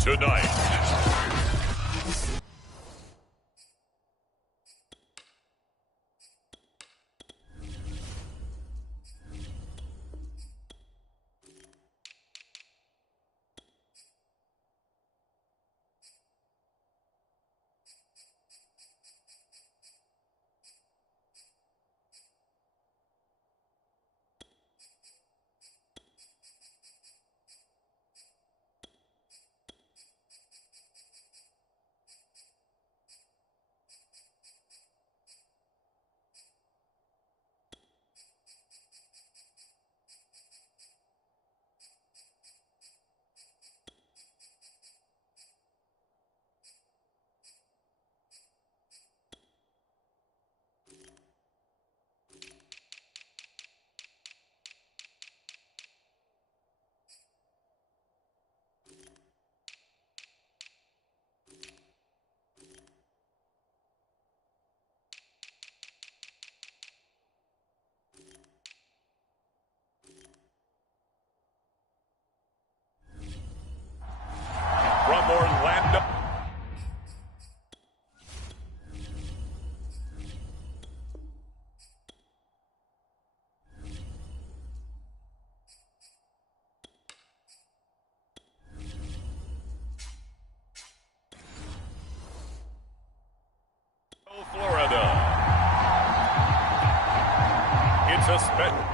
tonight. From Orlando. Florida. It's a special.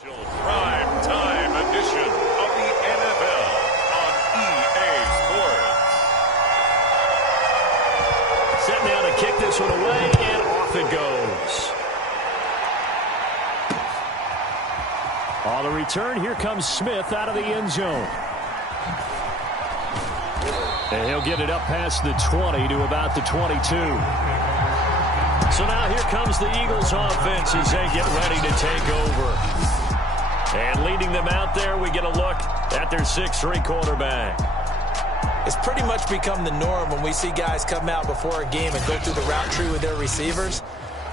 Prime time edition of the NFL on EA Sports. Set now to kick this one away, and off it goes. On the return, here comes Smith out of the end zone. And he'll get it up past the 20 to about the 22. So now here comes the Eagles offense as they get ready to take over. And leading them out there, we get a look at their 6'3" quarterback. It's pretty much become the norm when we see guys come out before a game and go through the route tree with their receivers.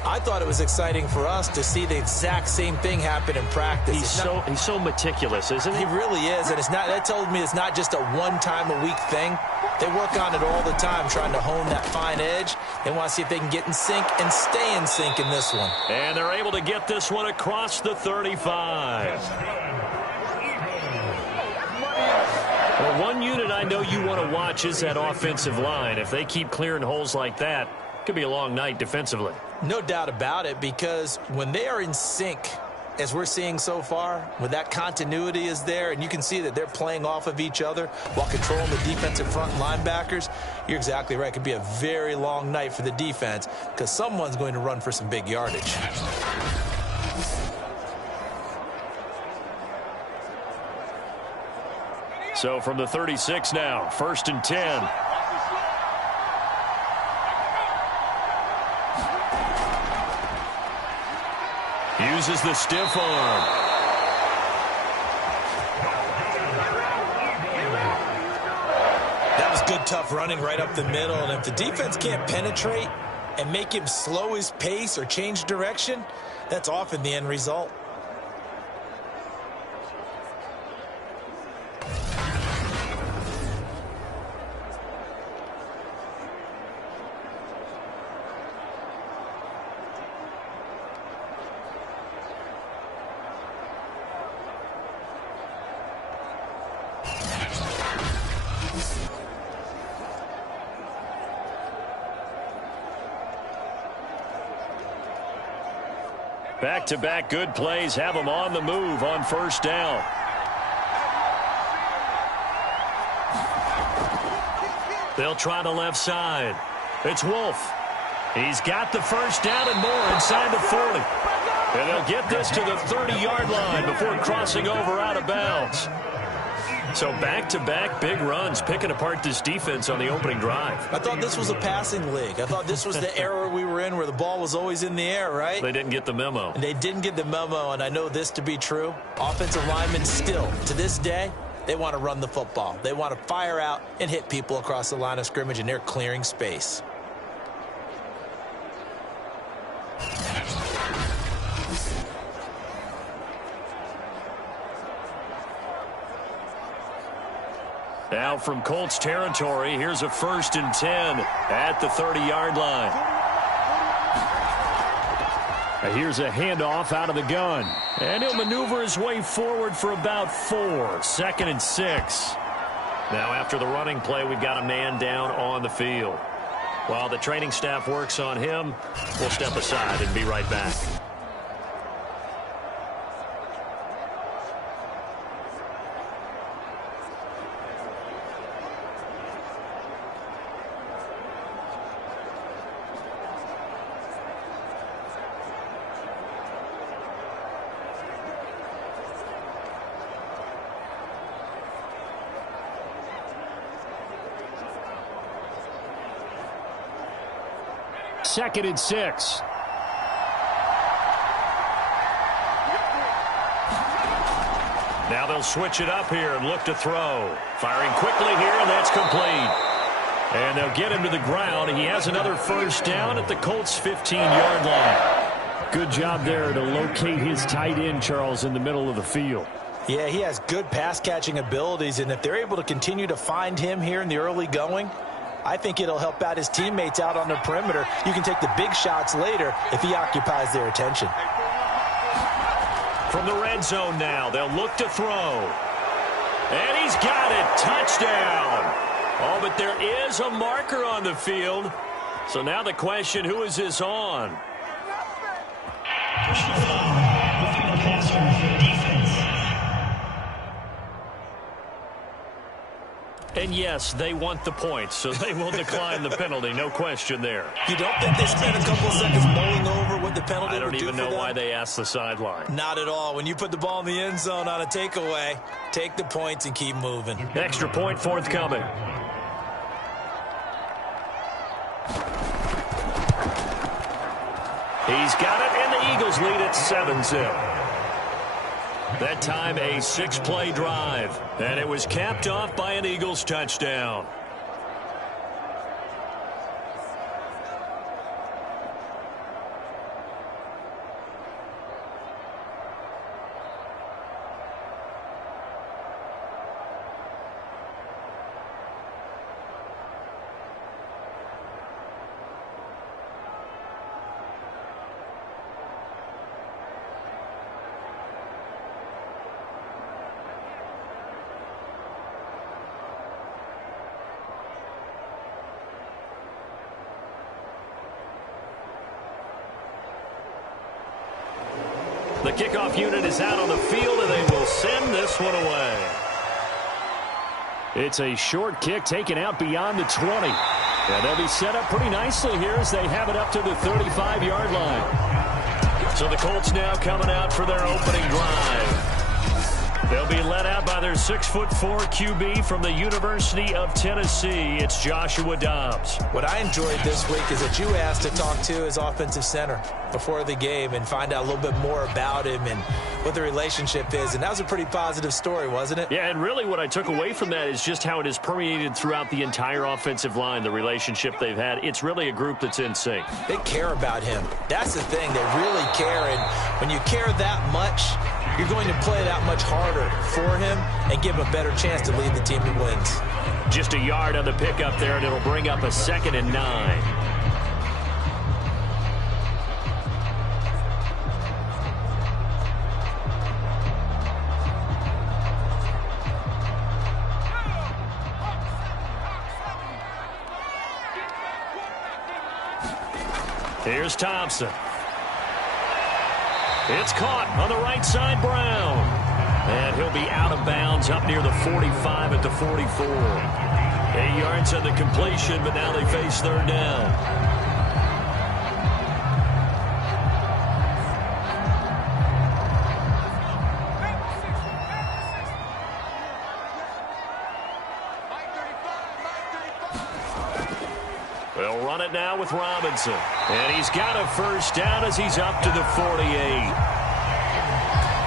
I thought it was exciting for us to see the exact same thing happen in practice. He's so meticulous, isn't he? He really is, and that told me it's not just a one-time-a-week thing. They work on it all the time, trying to hone that fine edge. They want to see if they can get in sync and stay in sync in this one. And they're able to get this one across the 35. Well, one unit I know you want to watch is that offensive line. If they keep clearing holes like that, it could be a long night defensively. No doubt about it, because when they are in sync, as we're seeing so far, when that continuity is there and you can see that they're playing off of each other while controlling the defensive front linebackers, you're exactly right. It could be a very long night for the defense because someone's going to run for some big yardage. So from the 36 now, 1st and 10. Uses the stiff arm. That was good, tough running right up the middle. And if the defense can't penetrate and make him slow his pace or change direction, that's often the end result. Back-to-back good plays have them on the move on first down. They'll try the left side. It's Wolf. He's got the first down and more inside the 40. And they'll get this to the 30-yard line before crossing over out of bounds. So back-to-back big runs, picking apart this defense on the opening drive. I thought this was a passing league. I thought this was the era we were in where the ball was always in the air, right? They didn't get the memo. And they didn't get the memo, and I know this to be true. Offensive linemen still, to this day, they want to run the football. They want to fire out and hit people across the line of scrimmage, and they're clearing space. Now from Colts territory, here's a 1st and 10 at the 30-yard line. Here's a handoff out of the gun. And he'll maneuver his way forward for about 4. 2nd and 6. Now after the running play, we've got a man down on the field. While the training staff works on him, we'll step aside and be right back. Second and 6. Now they'll switch it up here and look to throw. Firing quickly here, and that's complete. And they'll get him to the ground. He has another first down at the Colts' 15-yard line. Good job there to locate his tight end, Charles, in the middle of the field. Yeah, he has good pass-catching abilities, and if they're able to continue to find him here in the early going, I think it'll help out his teammates out on the perimeter. You can take the big shots later if he occupies their attention. From the red zone now, they'll look to throw. And he's got it. Touchdown. Oh, but there is a marker on the field. So now the question, who is this on? Personal foul within the classroom for defense. And yes, they want the points, so they will decline the penalty. No question there. You don't think they spent a couple of seconds mulling over what the penalty I don't would do even for know them? why they asked the sideline. Not at all. When you put the ball in the end zone on a takeaway, take the points and keep moving. Extra point forthcoming. He's got it, and the Eagles lead at 7-0. That time a 6-play drive, and it was capped off by an Eagles touchdown. The kickoff unit is out on the field, and they will send this one away. It's a short kick taken out beyond the 20. And they'll be set up pretty nicely here as they have it up to the 35-yard line. So the Colts now coming out for their opening drive. They'll be led out by their 6'4" QB from the University of Tennessee. It's Joshua Dobbs. What I enjoyed this week is that you asked to talk to his offensive center before the game and find out a little bit more about him and what the relationship is. And that was a pretty positive story, wasn't it? Yeah, and really what I took away from that is just how it has permeated throughout the entire offensive line, the relationship they've had. It's really a group that's in sync. They care about him. That's the thing. They really care. And when you care that much, you're going to play that much harder for him and give him a better chance to lead the team to wins. Just a yard on the pickup there, and it'll bring up a 2nd and 9. Here's Thompson. It's caught on the right side, Brown. And he'll be out of bounds up near the 45 at the 44. 8 yards on the completion, but now they face third down. They'll run it now with Robinson. And he's got a first down as he's up to the 48.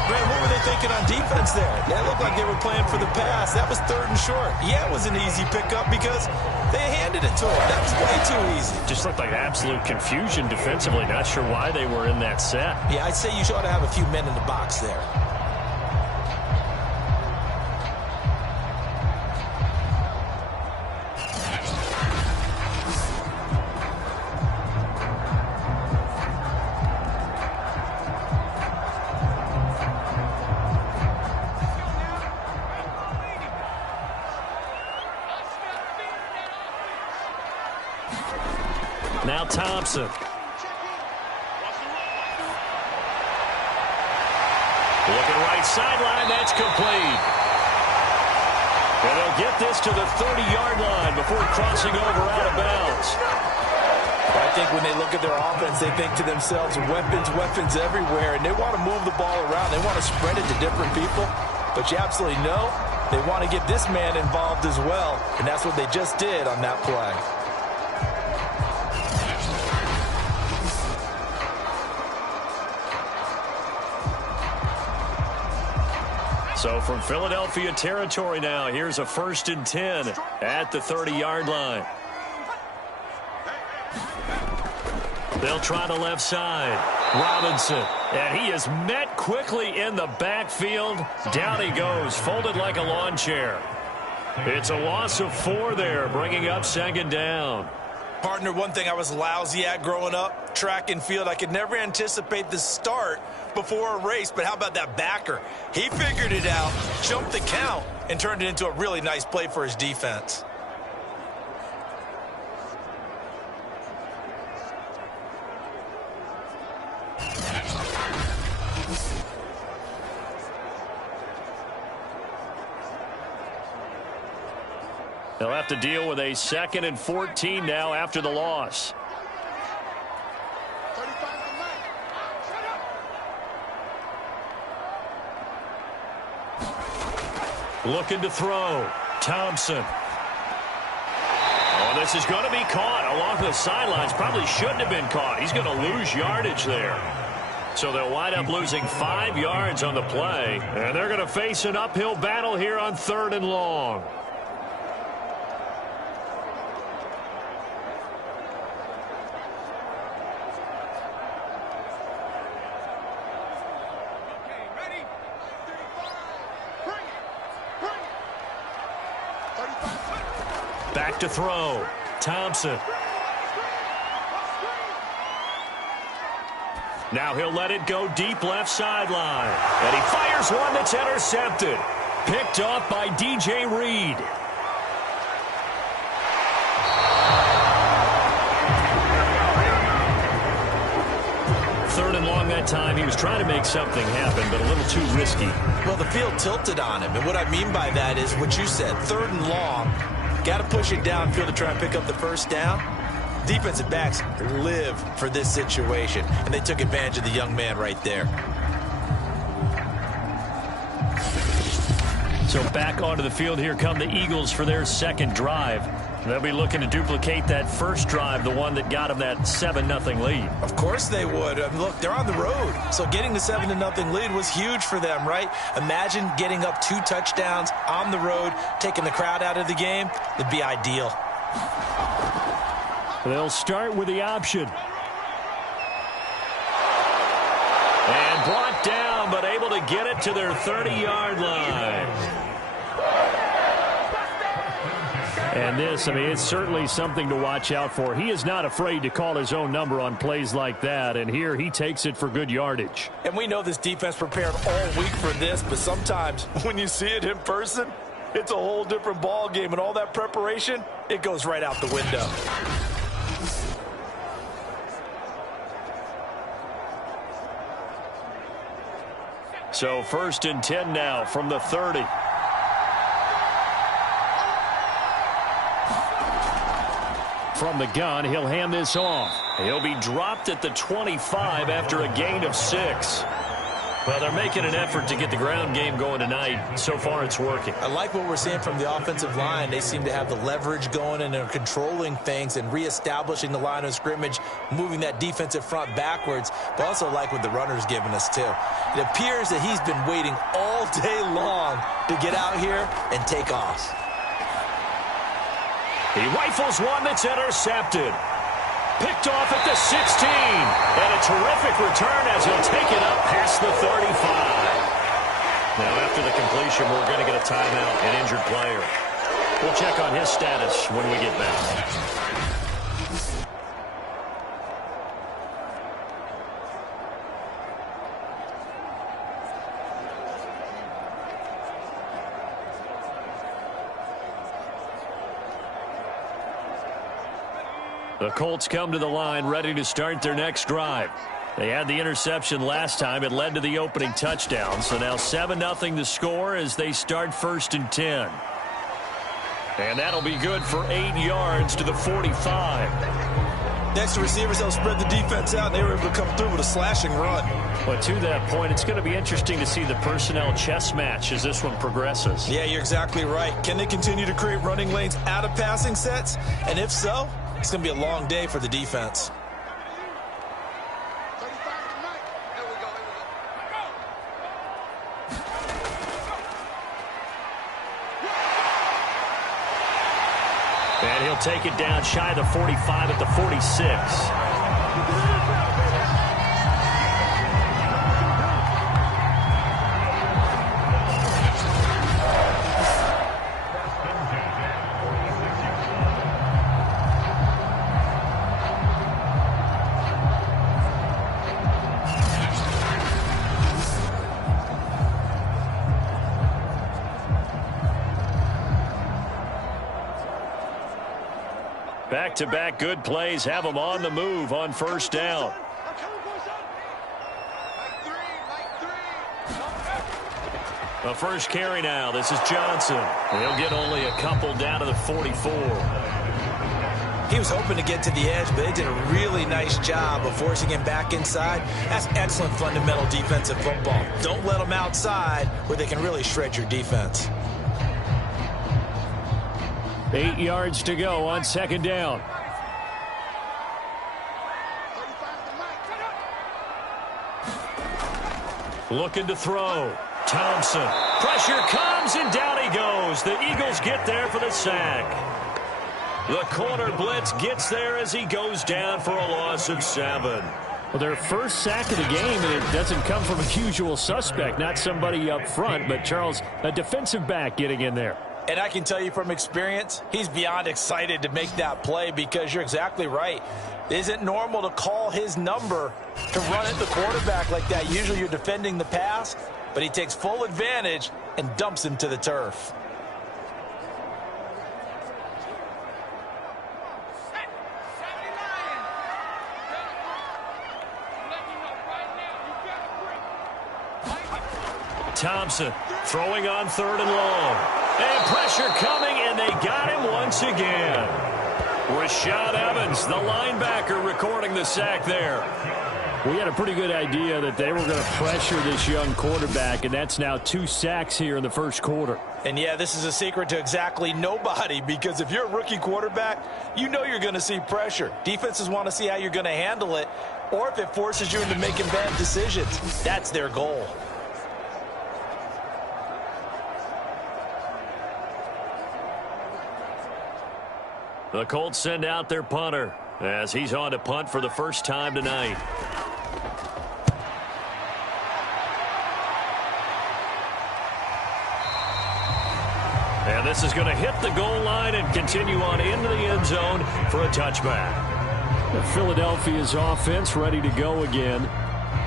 Man, what were they thinking on defense there? That looked like they were playing for the pass. That was third and short. Yeah, it was an easy pickup because they handed it to him. That was way too easy. Just looked like absolute confusion defensively. Not sure why they were in that set. Yeah, I'd say you ought to have a few men in the box there. Now Thompson. Looking right sideline, that's complete. And they'll get this to the 30-yard line before crossing over out of bounds. I think when they look at their offense, they think to themselves, weapons everywhere, and they want to move the ball around. They want to spread it to different people. But you absolutely know they want to get this man involved as well, and that's what they just did on that play. So from Philadelphia territory now, here's a 1st and 10 at the 30-yard line. They'll try the left side. Robinson. And he is met quickly in the backfield. Down he goes, folded like a lawn chair. It's a loss of 4 there, bringing up 2nd down. Partner, one thing I was lousy at growing up, track and field, I could never anticipate the start before a race, but how about that backer? He figured it out, jumped the count, and turned it into a really nice play for his defense. They'll have to deal with a 2nd and 14 now after the loss. Looking to throw. Thompson. Oh, this is going to be caught along the sidelines. Probably shouldn't have been caught. He's going to lose yardage there. So they'll wind up losing 5 yards on the play. And they're going to face an uphill battle here on 3rd and long. Back to throw. Thompson. Now he'll let it go deep left sideline. And he fires one that's intercepted. Picked off by DJ Reed. Third and long that time. He was trying to make something happen, but a little too risky. Well, the field tilted on him. And what I mean by that is what you said. 3rd and long. Got to push it downfield to try and pick up the first down. Defensive backs live for this situation, and they took advantage of the young man right there. So back onto the field, here come the Eagles for their 2nd drive. They'll be looking to duplicate that first drive, the one that got them that 7-0 lead. Of course they would. Look, they're on the road, so getting the 7-0 lead was huge for them, right? Imagine getting up 2 touchdowns on the road, taking the crowd out of the game. It'd be ideal. They'll start with the option. And brought down, but able to get it to their 30-yard line. And this, I mean, it's certainly something to watch out for. He is not afraid to call his own number on plays like that, and here he takes it for good yardage. And we know this defense prepared all week for this, but sometimes when you see it in person, it's a whole different ball game, and all that preparation, it goes right out the window. So 1st and 10 now from the 30. From the gun, he'll hand this off. He'll be dropped at the 25 after a gain of 6. Well, they're making an effort to get the ground game going tonight. So far, it's working. I like what we're seeing from the offensive line. They seem to have the leverage going and are controlling things and reestablishing the line of scrimmage, moving that defensive front backwards. But also like what the runner's giving us, too. It appears that he's been waiting all day long to get out here and take off. He rifles one that's intercepted. Picked off at the 16. And a terrific return as he'll take it up past the 35. Now, after the completion, we're going to get a timeout, an injured player. We'll check on his status when we get back. The Colts come to the line ready to start their next drive. They had the interception last time. It led to the opening touchdown. So now 7-0 the score as they start 1st and 10. And that'll be good for 8 yards to the 45. Next to receivers, they'll spread the defense out, and they were able to come through with a slashing run. But to that point, it's going to be interesting to see the personnel chess match as this one progresses. Yeah, you're exactly right. Can they continue to create running lanes out of passing sets? And if so, it's going to be a long day for the defense. And he'll take it down shy of the 45 at the 46. Back-to-back good plays have them on the move on 1st down. A first carry now. This is Johnson. He'll get only a couple down to the 44. He was hoping to get to the edge, but they did a really nice job of forcing him back inside. That's excellent fundamental defensive football. Don't let them outside where they can really shred your defense. 8 yards to go on 2nd down. Looking to throw. Thompson. Pressure comes, and down he goes. The Eagles get there for the sack. The corner blitz gets there as he goes down for a loss of 7. Well, their first sack of the game, and it doesn't come from a usual suspect, not somebody up front, but Charles, a defensive back getting in there. And I can tell you from experience, he's beyond excited to make that play because you're exactly right. It isn't normal to call his number to run at the quarterback like that. Usually you're defending the pass, but he takes full advantage and dumps him to the turf. Thompson throwing on 3rd and long. And pressure coming, and they got him once again. Rashad Evans, the linebacker, recording the sack there. We had a pretty good idea that they were going to pressure this young quarterback, and that's now 2 sacks here in the 1st quarter. And, yeah, this is a secret to exactly nobody because if you're a rookie quarterback, you know you're going to see pressure. Defenses want to see how you're going to handle it, or if it forces you into making bad decisions. That's their goal. The Colts send out their punter as he's on to punt for the first time tonight. And this is going to hit the goal line and continue on into the end zone for a touchback. Philadelphia's offense ready to go again.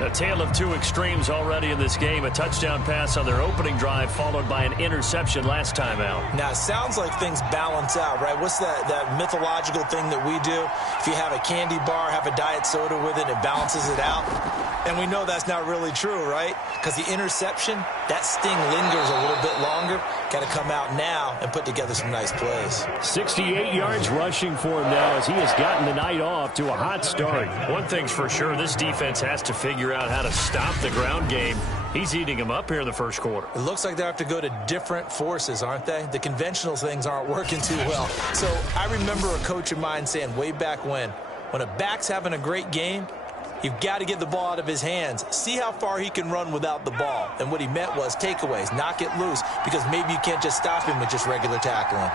A tale of two extremes already in this game. A touchdown pass on their opening drive followed by an interception last time out. Now, it sounds like things balance out, right? What's that mythological thing that we do? If you have a candy bar, have a diet soda with it, it balances it out. And we know that's not really true, right? Because the interception, that sting lingers a little bit longer. Got to come out now and put together some nice plays. 68 yards rushing for him now as he has gotten the night off to a hot start. One thing's for sure, this defense has to figure out how to stop the ground game. He's eating him up here in the first quarter. It looks like they have to go to different forces, aren't they? The conventional things aren't working too well. So I remember a coach of mine saying way back when a back's having a great game, you've got to get the ball out of his hands. See how far he can run without the ball. And what he meant was takeaways, knock it loose, because maybe you can't just stop him with just regular tackling.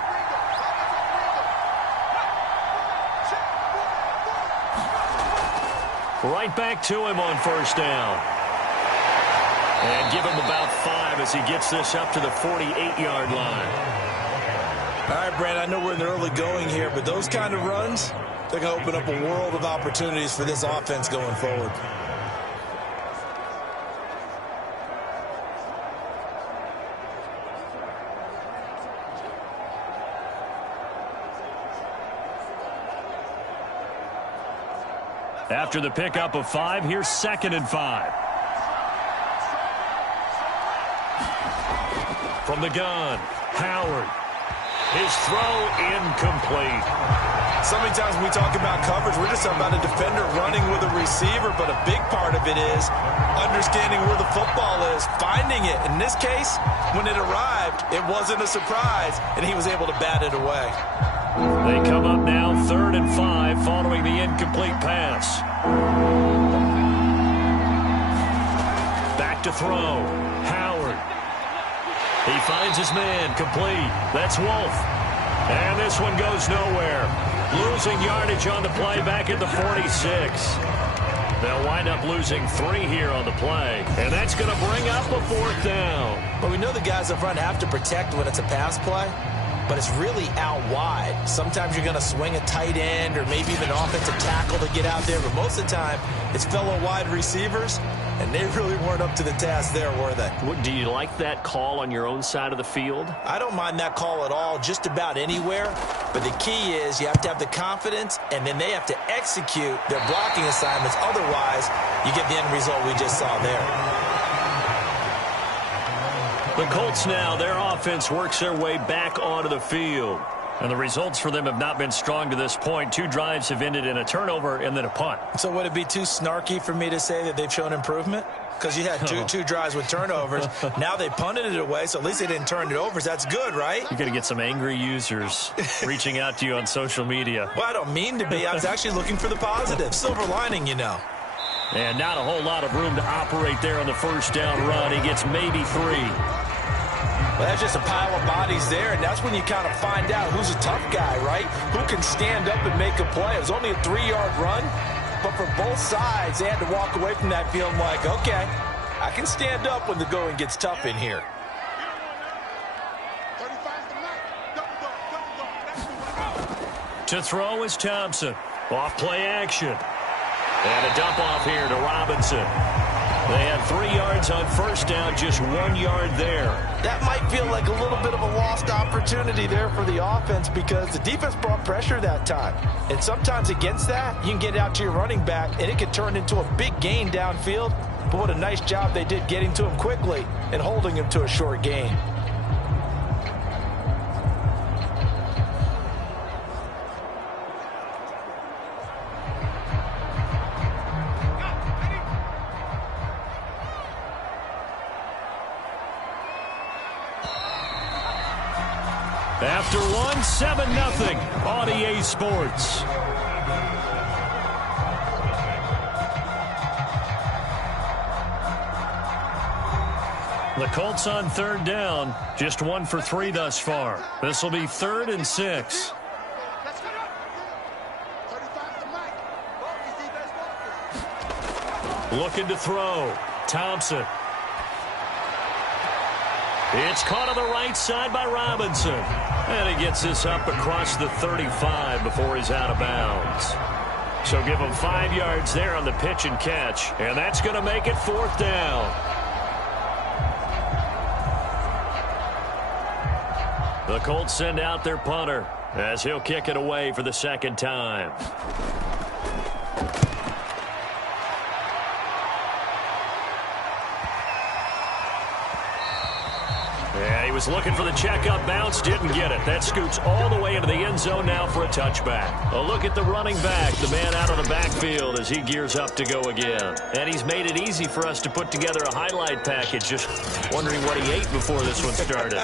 Right back to him on first down. And give him about 5 as he gets this up to the 48-yard line. All right, Brandon, I know we're in the early going here, but those kind of runs, they're going to open up a world of opportunities for this offense going forward. After the pickup of 5, here's 2nd and 5. From the gun, Howard. His throw incomplete. So many times when we talk about coverage, we're just talking about a defender running with a receiver, but a big part of it is understanding where the football is, finding it. In this case, when it arrived, it wasn't a surprise, and he was able to bat it away. They come up now 3rd and 5 following the incomplete pass. Back to throw. Howard. He finds his man, complete. That's Wolf. And this one goes nowhere. Losing yardage on the play back at the 46. They'll wind up losing 3 here on the play. And that's going to bring up a 4th down. But we know the guys up front have to protect when it's a pass play, but it's really out wide. Sometimes you're going to swing a tight end or maybe even an offensive tackle to get out there, but most of the time it's fellow wide receivers, and they really weren't up to the task there, were they? Do you like that call on your own side of the field? I don't mind that call at all, just about anywhere. But the key is you have to have the confidence, and then they have to execute their blocking assignments. Otherwise, you get the end result we just saw there. The Colts now, their offense works their way back onto the field. And the results for them have not been strong to this point. 2 drives have ended in a turnover and then a punt. So would it be too snarky for me to say that they've shown improvement? Because you had two drives with turnovers. Now they punted it away, so at least they didn't turn it over. So that's good, right? You're going to get some angry users reaching out to you on social media. Well, I don't mean to be. I was actually looking for the positive. Silver lining, you know. And not a whole lot of room to operate there on the first down run. He gets maybe 3. Well, that's just a pile of bodies there, and that's when you kind of find out who's a tough guy, right? Who can stand up and make a play. It was only a 3-yard run, but for both sides, they had to walk away from that feeling like, okay, I can stand up when the going gets tough in here. To throw is Thompson. Off play action. And a dump off here to Robinson. They had 3 yards on first down, just 1 yard there. That might feel like a little bit of a lost opportunity there for the offense because the defense brought pressure that time. And sometimes against that, you can get it out to your running back, and it can turn into a big gain downfield. But what a nice job they did getting to him quickly and holding him to a short gain. After one, 7-0 on EA Sports. The Colts on 3rd down, just 1 for 3 thus far. This will be 3rd and 6. Looking to throw. Thompson. It's caught on the right side by Robinson. And he gets this up across the 35 before he's out of bounds. So give them 5 yards there on the pitch and catch. And that's going to make it 4th down. The Colts send out their punter as he'll kick it away for the 2nd time. Yeah, he was looking for the checkup bounce, didn't get it. That scoots all the way into the end zone now for a touchback. A look at the running back, the man out of the backfield as he gears up to go again. And he's made it easy for us to put together a highlight package. Just wondering what he ate before this one started.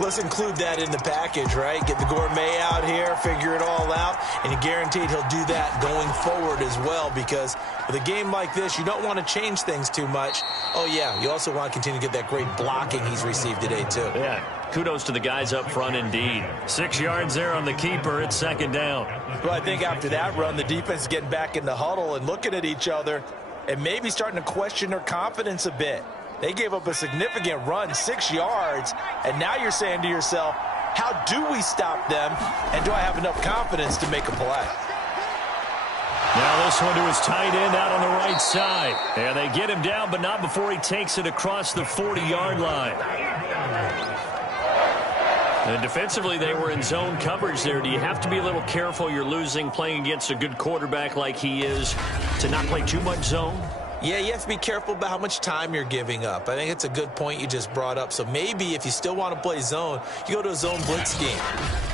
Let's include that in the package, right? Get the gourmet out here, figure it all out, and you're guaranteed he'll do that going forward as well, because with a game like this, you don't want to change things too much. Oh, yeah, you also want to continue to get that great blocking he's received today, too. Yeah, kudos to the guys up front indeed. 6 yards there on the keeper. It's 2nd down. Well, I think after that run, the defense is getting back in the huddle and looking at each other and maybe starting to question their confidence a bit. They gave up a significant run, 6 yards, and now you're saying to yourself, how do we stop them, and do I have enough confidence to make a play? Now this one to his tight end out on the right side. And they get him down, but not before he takes it across the 40-yard line. And defensively, they were in zone coverage there. Do you have to be a little careful? You're losing playing against a good quarterback like he is to not play too much zone? Yeah, you have to be careful about how much time you're giving up. I think it's a good point you just brought up. So maybe if you still want to play zone, you go to a zone blitz scheme,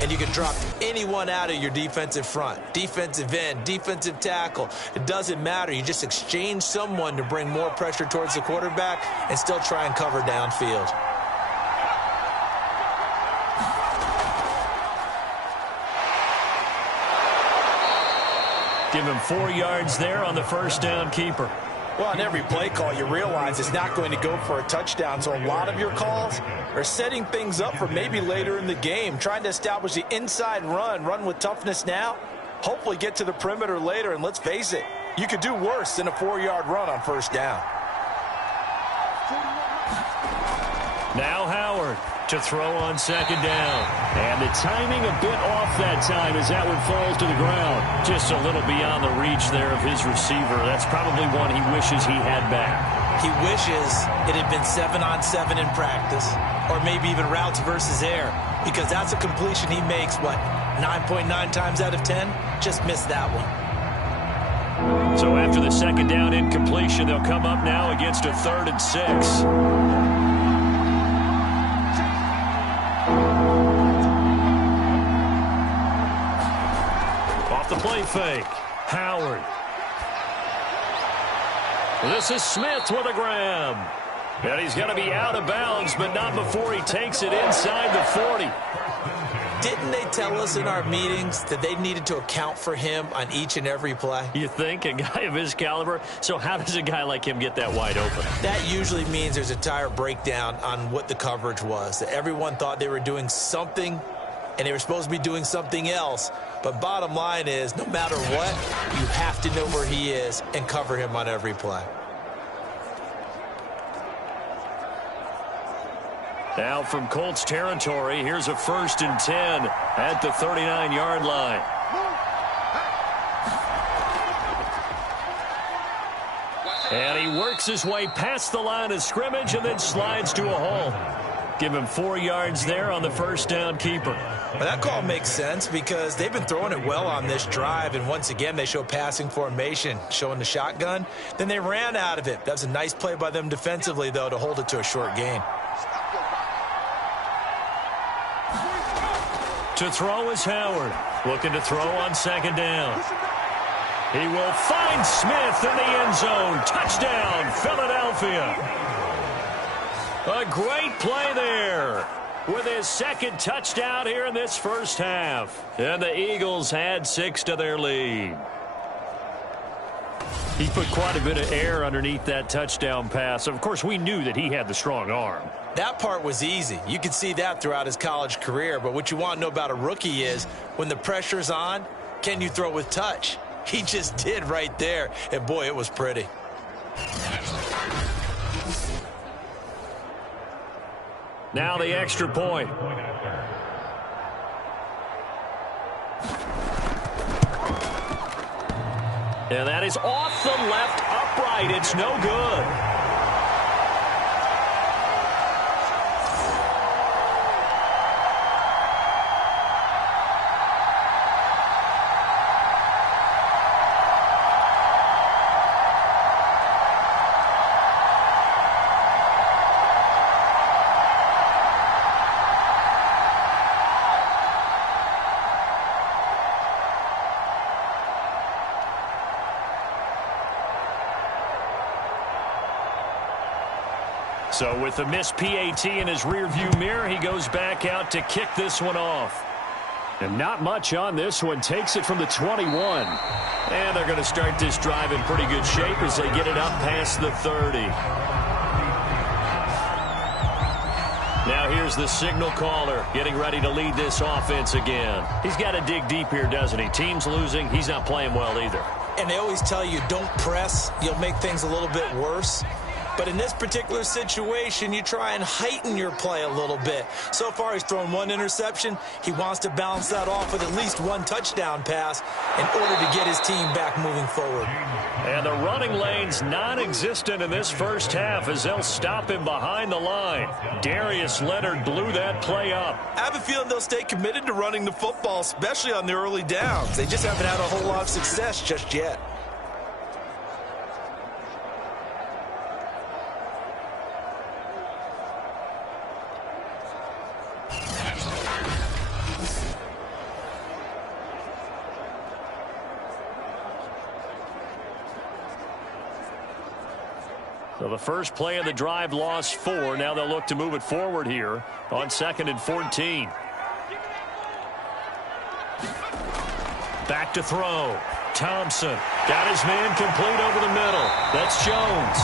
and you can drop anyone out of your defensive front, defensive end, defensive tackle. It doesn't matter. You just exchange someone to bring more pressure towards the quarterback and still try and cover downfield. Give him 4 yards there on the 1st down keeper. Well, on every play call, you realize it's not going to go for a touchdown. So a lot of your calls are setting things up for maybe later in the game, trying to establish the inside run with toughness now, hopefully get to the perimeter later. And let's face it, you could do worse than a 4-yard run on 1st down. Now Howard to throw on 2nd down. And the timing a bit off that time as that one falls to the ground. Just a little beyond the reach there of his receiver. That's probably one he wishes he had back. He wishes it had been 7-on-7 in practice, or maybe even routes versus air, because that's a completion he makes, 9.9 times out of 10? Just missed that one. So after the 2nd down incompletion, they'll come up now against a 3rd and 6. The play fake. Howard. This is Smith with a grab. And he's going to be out of bounds, but not before he takes it inside the 40. Didn't they tell us in our meetings that they needed to account for him on each and every play? You think? A guy of his caliber? So how does a guy like him get that wide open? That usually means there's a entire breakdown on what the coverage was. That everyone thought they were doing something, and they were supposed to be doing something else. But bottom line is, no matter what, you have to know where he is and cover him on every play. Now from Colts territory, here's a 1st and 10 at the 39-yard line. And he works his way past the line of scrimmage and then slides to a hole. Give him 4 yards there on the 1st down keeper. Well, that call makes sense because they've been throwing it well on this drive, and once again they show passing formation, showing the shotgun. Then they ran out of it. That was a nice play by them defensively, though, to hold it to a short gain. To throw is Howard, looking to throw on 2nd down. He will find Smith in the end zone. Touchdown, Philadelphia. A great play there with his 2nd touchdown here in this 1st half. And the Eagles add 6 to their lead. He put quite a bit of air underneath that touchdown pass. Of course, we knew that he had the strong arm. That part was easy. You could see that throughout his college career. But what you want to know about a rookie is when the pressure's on, can you throw with touch? He just did right there. And, boy, it was pretty. Now the extra point. And that is off the left upright. It's no good. So with the missed PAT in his rearview mirror, he goes back out to kick this one off. And not much on this one. Takes it from the 21. And they're going to start this drive in pretty good shape as they get it up past the 30. Now here's the signal caller getting ready to lead this offense again. He's got to dig deep here, doesn't he? Team's losing. He's not playing well either. And they always tell you don't press. You'll make things a little bit worse. But in this particular situation, you try and heighten your play a little bit. So far, he's thrown one interception. He wants to balance that off with at least one touchdown pass in order to get his team back moving forward. And the running lane's non-existent in this first half as they'll stop him behind the line. Darius Leonard blew that play up. I have a feeling they'll stay committed to running the football, especially on the early downs. They just haven't had a whole lot of success just yet. So the first play of the drive lost 4. Now they'll look to move it forward here on 2nd and 14. Back to throw. Thompson got his man complete over the middle. That's Jones.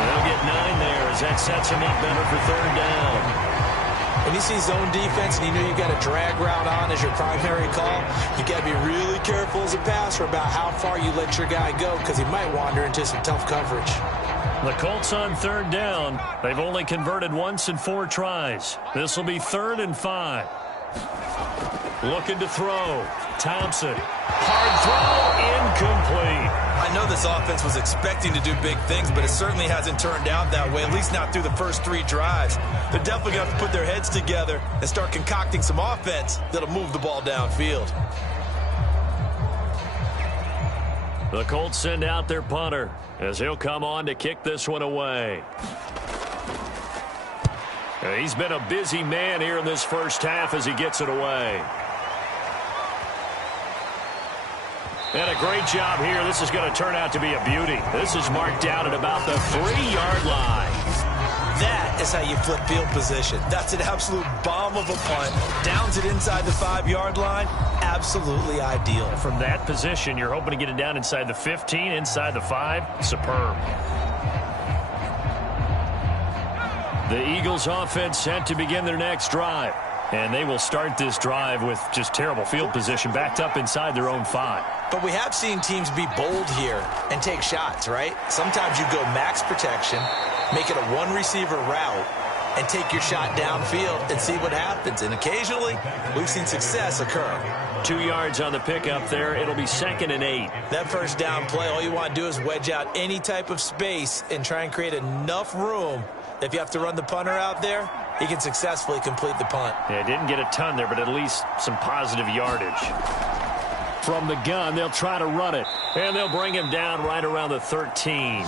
They'll get 9 there as that sets him up better for 3rd down. When you see zone defense and you know you got a drag route on as your primary call, you got to be really careful as a passer about how far you let your guy go because he might wander into some tough coverage. The Colts on 3rd down. They've only converted once in 4 tries. This will be 3rd and 5. Looking to throw. Thompson. Hard throw. Incomplete. I know this offense was expecting to do big things, but it certainly hasn't turned out that way, at least not through the first 3 drives. They're definitely going to have to put their heads together and start concocting some offense that'll move the ball downfield. The Colts send out their punter as he'll come on to kick this one away. He's been a busy man here in this first half as he gets it away. And a great job here. This is going to turn out to be a beauty. This is marked out at about the 3-yard line. That is how you flip field position. That's an absolute bomb of a punt. Downs it inside the 5-yard line. Absolutely ideal. From that position, you're hoping to get it down inside the 15, inside the 5. Superb. The Eagles offense set to begin their next drive. And they will start this drive with just terrible field position backed up inside their own 5. But we have seen teams be bold here and take shots, right? Sometimes you go max protection, make it a 1-receiver route, and take your shot downfield and see what happens. And occasionally, we've seen success occur. 2 yards on the pickup there. It'll be 2nd and 8. That first down play, all you want to do is wedge out any type of space and try and create enough room that if you have to run the punter out there, he can successfully complete the punt. Yeah, didn't get a ton there, but at least some positive yardage. From the gun, they'll try to run it. And they'll bring him down right around the 13.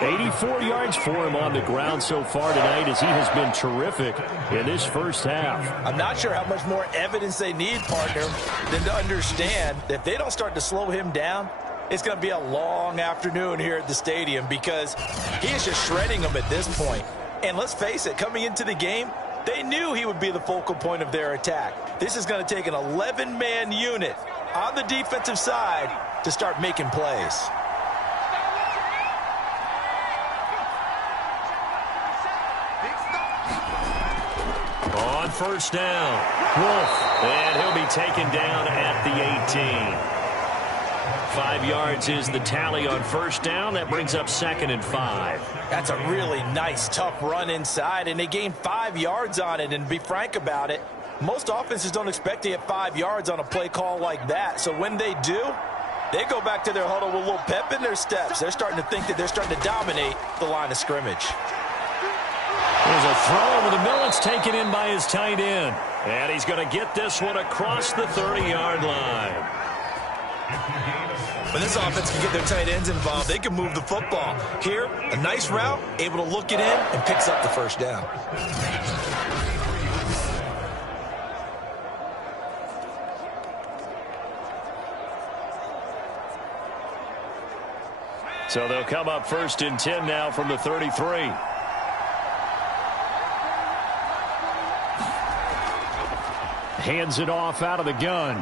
84 yards for him on the ground so far tonight as he has been terrific in this first half. I'm not sure how much more evidence they need, partner, than to understand that if they don't start to slow him down, it's going to be a long afternoon here at the stadium because he is just shredding them at this point. And let's face it, coming into the game, they knew he would be the focal point of their attack. This is going to take an 11-man unit on the defensive side to start making plays. On first down, Wolf, and he'll be taken down at the 18. 5 yards is the tally on first down. That brings up 2nd and 5. That's a really nice, tough run inside, and they gained 5 yards on it. And to be frank about it, most offenses don't expect to get 5 yards on a play call like that. So when they do, They go back to their huddle with a little pep in their steps. They're starting to think that they're starting to dominate the line of scrimmage. There's a throw over the middle. It's taken in by his tight end. And he's going to get this one across the 30-yard line. When this offense can get their tight ends involved, they can move the football. Here, a nice route, able to look it in, and picks up the first down. So they'll come up 1st and 10 now from the 33. Hands it off out of the gun.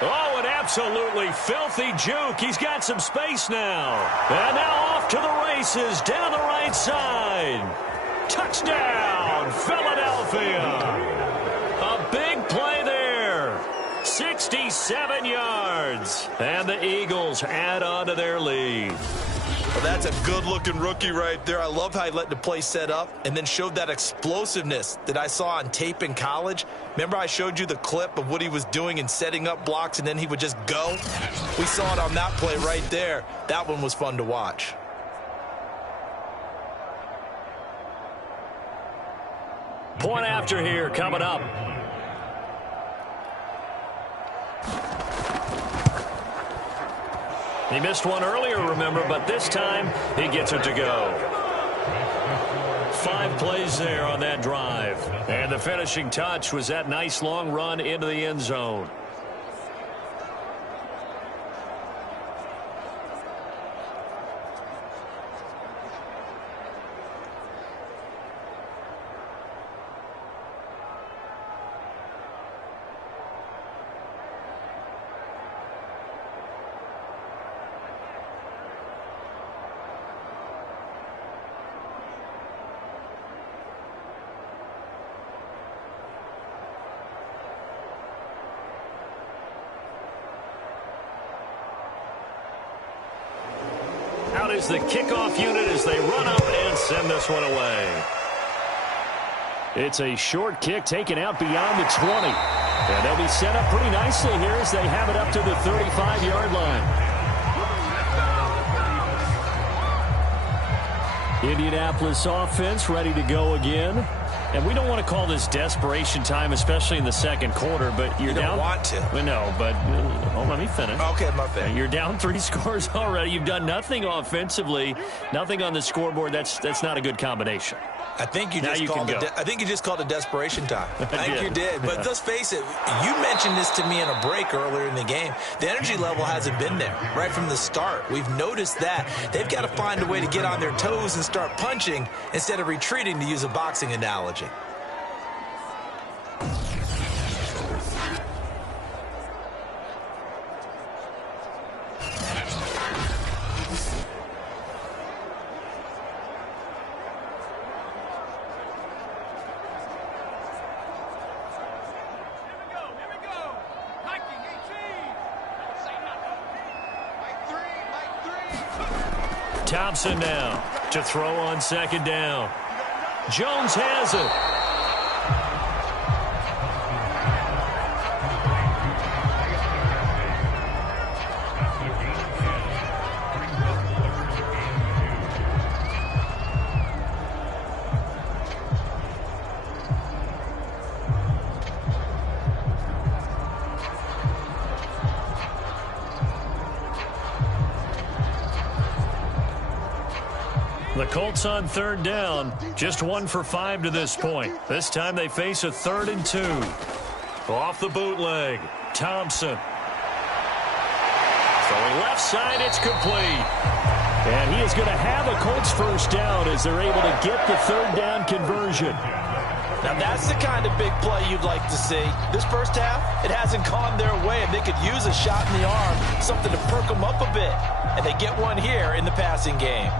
Oh, an absolutely filthy juke. He's got some space now. And now off to the races down the right side. Touchdown, Philadelphia. A big play there. 67 yards. And the Eagles add on to their lead. Well, that's a good-looking rookie right there. I love how he let the play set up and then showed that explosiveness that I saw on tape in college. Remember I showed you the clip of what he was doing and setting up blocks, and then he would just go? We saw it on that play right there. That one was fun to watch. Point after here coming up. He missed one earlier, remember, but this time he gets it to go. 5 plays there on that drive. And the finishing touch was that nice long run into the end zone. Out is the kickoff unit as they run up and send this one away. It's a short kick taken out beyond the 20. And they'll be set up pretty nicely here as they have it up to the 35-yard line. Indianapolis offense ready to go again. And we don't want to call this desperation time, especially in the second quarter, but you're down. You don't want to. We know, but let me finish. Okay, my bad. You're down 3 scores already. You've done nothing offensively, nothing on the scoreboard. That's not a good combination. I think you just called it desperation time. I think you did. But let's face it, you mentioned this to me in a break earlier in the game. The energy level hasn't been there right from the start. We've noticed that. They've got to find a way to get on their toes and start punching instead of retreating, to use a boxing analogy. Thompson now to throw on second down. Jones has it. The Colts on third down, just 1 for 5 to this point. This time they face a 3rd and 2. Off the bootleg, Thompson. Throwing left side, it's complete. And he is going to have a Colts first down as they're able to get the 3rd down conversion. Now that's the kind of big play you'd like to see. This first half, it hasn't gone their way, and they could use a shot in the arm, something to perk them up a bit. And they get one here in the passing game.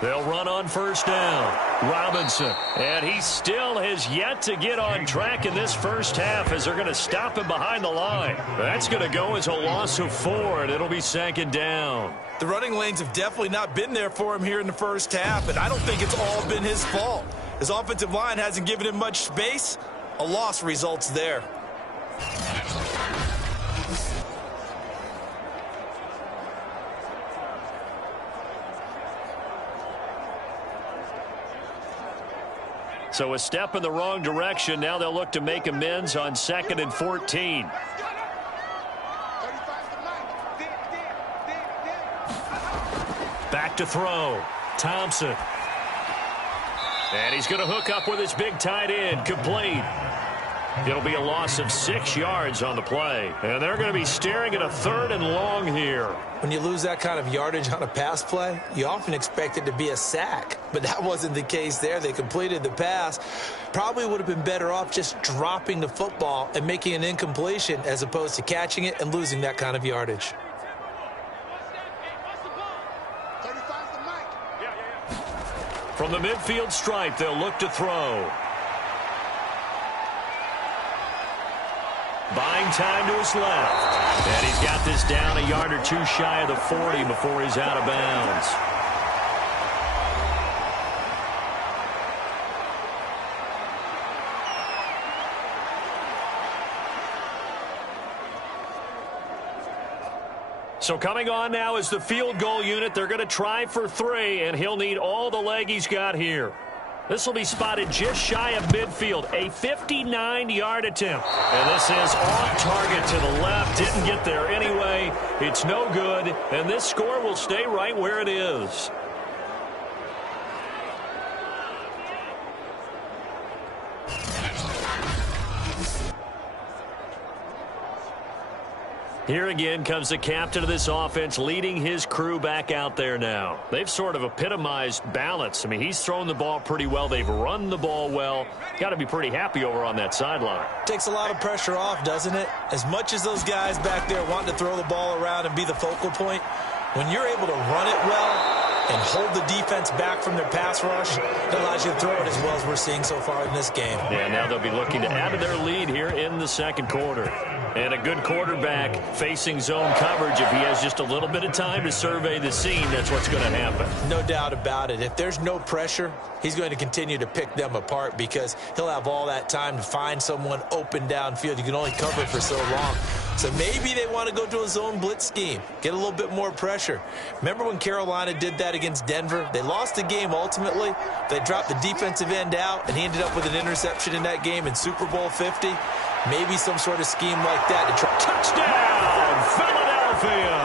They'll run on first down. Robinson. And he still has yet to get on track in this first half as they're going to stop him behind the line. That's going to go as a loss of 4, and it'll be second down. The running lanes have definitely not been there for him here in the first half, and I don't think it's all been his fault. His offensive line hasn't given him much space. A loss results there. So a step in the wrong direction. Now they'll look to make amends on 2nd and 14. Back to throw. Thompson. And he's going to hook up with his big tight end. Complete. It'll be a loss of 6 yards on the play. And they're going to be staring at a 3rd and long here. When you lose that kind of yardage on a pass play, you often expect it to be a sack. But that wasn't the case there. They completed the pass. Probably would have been better off just dropping the football and making an incompletion as opposed to catching it and losing that kind of yardage. From the midfield stripe, they'll look to throw. Buying time to his left. And he's got this down a yard or 2 shy of the 40 before he's out of bounds. So coming on now is the field goal unit. They're going to try for 3, and he'll need all the leg he's got here. This will be spotted just shy of midfield, a 59-yard attempt. And this is on target to the left. Didn't get there anyway. It's no good, and this score will stay right where it is. Here again comes the captain of this offense leading his crew back out there now. They've sort of epitomized balance. I mean, he's thrown the ball pretty well. They've run the ball well. Got to be pretty happy over on that sideline. Takes a lot of pressure off, doesn't it? As much as those guys back there want to throw the ball around and be the focal point, when you're able to run it well and hold the defense back from their pass rush, it allows you to throw it as well as we're seeing so far in this game. Yeah, now they'll be looking to add to their lead here in the second quarter. And a good quarterback facing zone coverage. If he has just a little bit of time to survey the scene, that's what's going to happen. No doubt about it. If there's no pressure, he's going to continue to pick them apart because he'll have all that time to find someone open downfield. You can only cover for so long. So maybe they want to go to a zone blitz scheme, get a little bit more pressure. Remember when Carolina did that against Denver? They lost the game ultimately. They dropped the defensive end out, and he ended up with an interception in that game in Super Bowl 50. Maybe some sort of scheme like that to try. Touchdown, Philadelphia!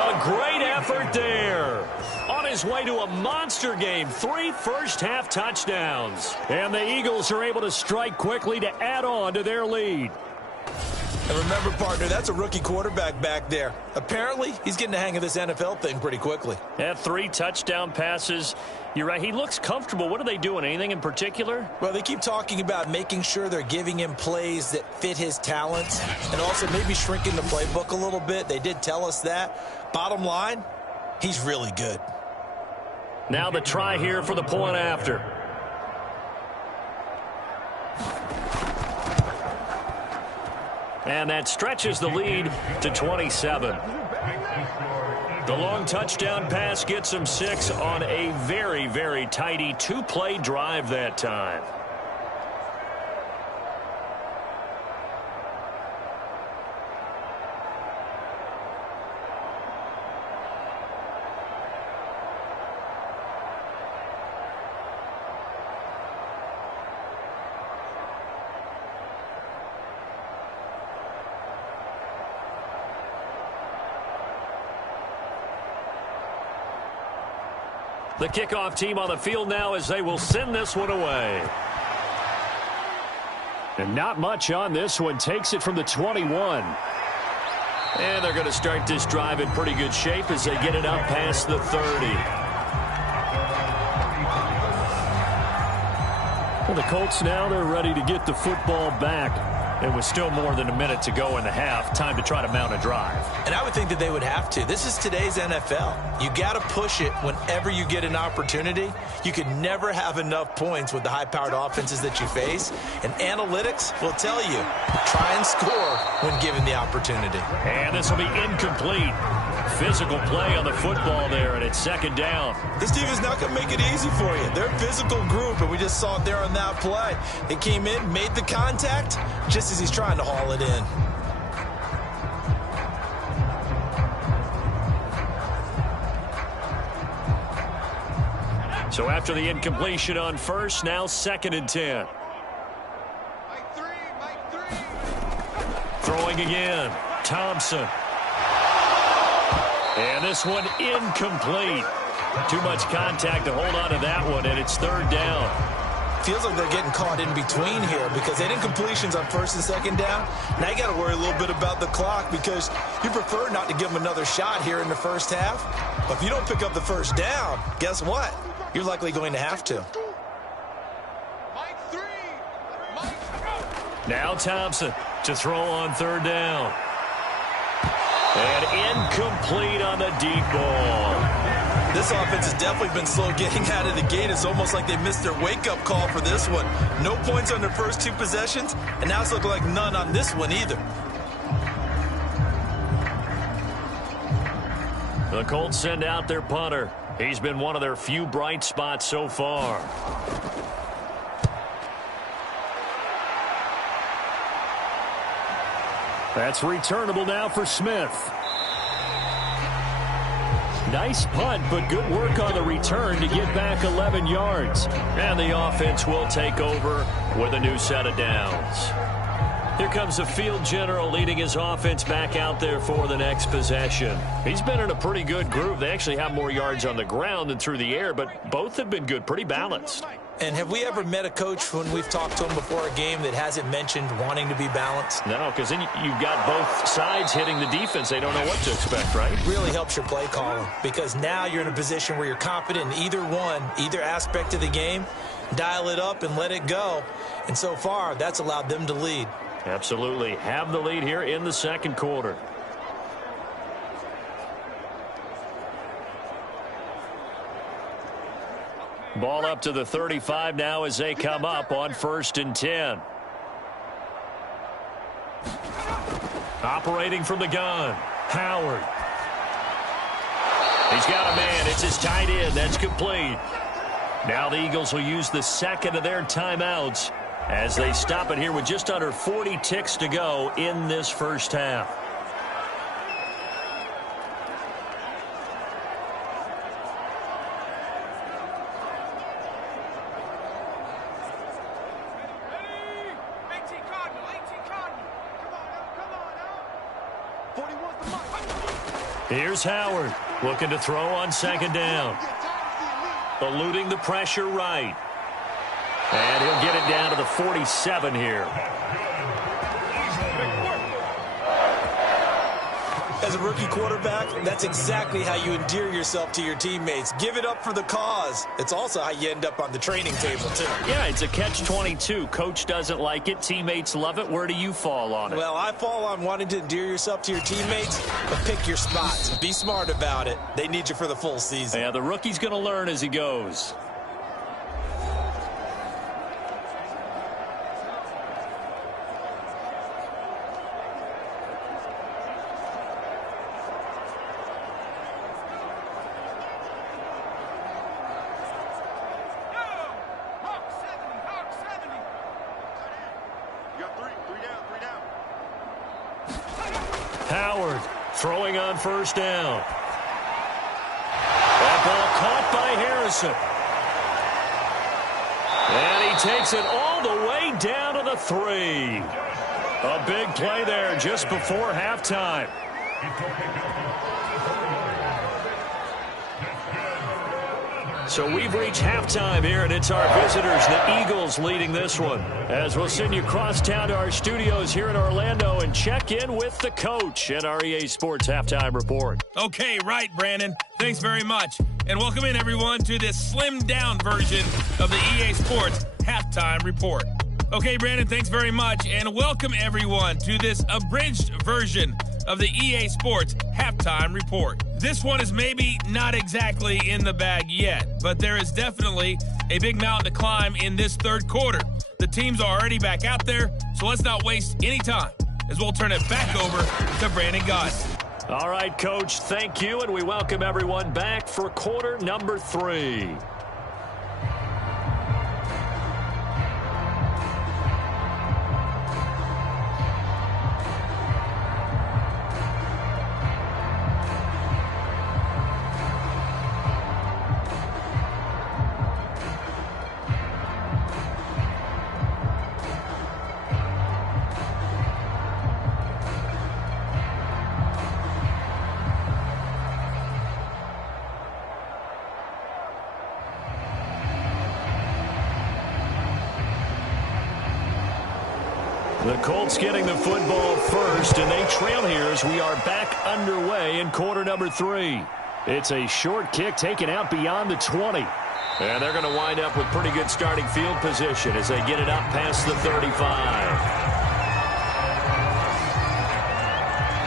A great effort there. On his way to a monster game, 3 first-half touchdowns. And the Eagles are able to strike quickly to add on to their lead. And remember, partner, that's a rookie quarterback back there. Apparently, he's getting the hang of this NFL thing pretty quickly. Had 3 touchdown passes. You're right. He looks comfortable. What are they doing? Anything in particular? Well, they keep talking about making sure they're giving him plays that fit his talents and also maybe shrinking the playbook a little bit. They did tell us that. Bottom line, he's really good. Now the try here for the point after. And that stretches the lead to 27. The long touchdown pass gets him 6 on a very, very tidy 2-play drive that time. The kickoff team on the field now as they will send this one away. And not much on this one. Takes it from the 21. And they're going to start this drive in pretty good shape as they get it up past the 30. Well, the Colts now, they're ready to get the football back. It was still more than a minute to go in the half. Time to try to mount a drive. And I would think that they would have to. This is today's NFL. You got to push it whenever you get an opportunity. You can never have enough points with the high-powered offenses that you face. And analytics will tell you, try and score when given the opportunity. And this will be incomplete. Physical play on the football there, and it's second down. This team is not going to make it easy for you. They're a physical group, and we just saw it there on that play. They came in, made the contact, just as he's trying to haul it in. So after the incompletion on first, now 2nd and 10. Throwing again, Thompson. And this one incomplete. Too much contact to hold on to that one, and it's 3rd down. Feels like they're getting caught in between here because they did incompletions on 1st and 2nd down. Now you got to worry a little bit about the clock because you prefer not to give them another shot here in the first half. But if you don't pick up the 1st down, guess what? You're likely going to have to. Now Thompson to throw on 3rd down. And incomplete on the deep ball. This offense has definitely been slow getting out of the gate. It's almost like they missed their wake-up call for this one. No points on their first 2 possessions, and now it's looking like none on this one either. The Colts send out their punter. He's been one of their few bright spots so far. That's returnable now for Smith. Nice punt, but good work on the return to get back 11 yards. And the offense will take over with a new set of downs. Here comes the field general leading his offense back out there for the next possession. He's been in a pretty good groove. They actually have more yards on the ground than through the air, but both have been good, pretty balanced. And have we ever met a coach when we've talked to him before a game that hasn't mentioned wanting to be balanced? No, because then you've got both sides hitting the defense. They don't know what to expect, right? It really helps your play calling because now you're in a position where you're confident in either aspect of the game. Dial it up and let it go. And so far, that's allowed them to lead. Absolutely. Have the lead here in the 2nd quarter. Ball up to the 35 now as they come up on 1st and 10. Operating from the gun, Howard. He's got a man. It's his tight end. That's complete. Now the Eagles will use the 2nd of their timeouts as they stop it here with just under 40 ticks to go in this first half. Here's Howard looking to throw on 2nd down. Eluding the pressure right. And he'll get it down to the 47 here. As a rookie quarterback, that's exactly how you endear yourself to your teammates. Give it up for the cause. It's also how you end up on the training table, too. Yeah, it's a catch-22. Coach doesn't like it. Teammates love it. Where do you fall on it? Well, I fall on wanting to endear yourself to your teammates, but pick your spots. Be smart about it. They need you for the full season. Yeah, the rookie's going to learn as he goes. Howard throwing on 1st down. That ball caught by Harrison. And he takes it all the way down to the 3. A big play there just before halftime. So we've reached halftime here, and it's our visitors, the Eagles, leading this one. As we'll send you across town to our studios here in Orlando and check in with the coach at our EA Sports Halftime Report. Okay, right, Brandon. Thanks very much. And welcome in, everyone, to this slimmed-down version of the EA Sports Halftime Report. Okay, Brandon, thanks very much. And welcome, everyone, to this abridged version of the EA Sports Halftime Report. This one is maybe not exactly in the bag yet, but there is definitely a big mountain to climb in this third quarter. The teams are already back out there, so let's not waste any time as we'll turn it back over to Brandon Gaudin. All right, Coach, thank you, and we welcome everyone back for quarter number 3. The Colts getting the football first, and they trail here as we are back underway in quarter number 3. It's a short kick taken out beyond the 20. And they're going to wind up with pretty good starting field position as they get it up past the 35.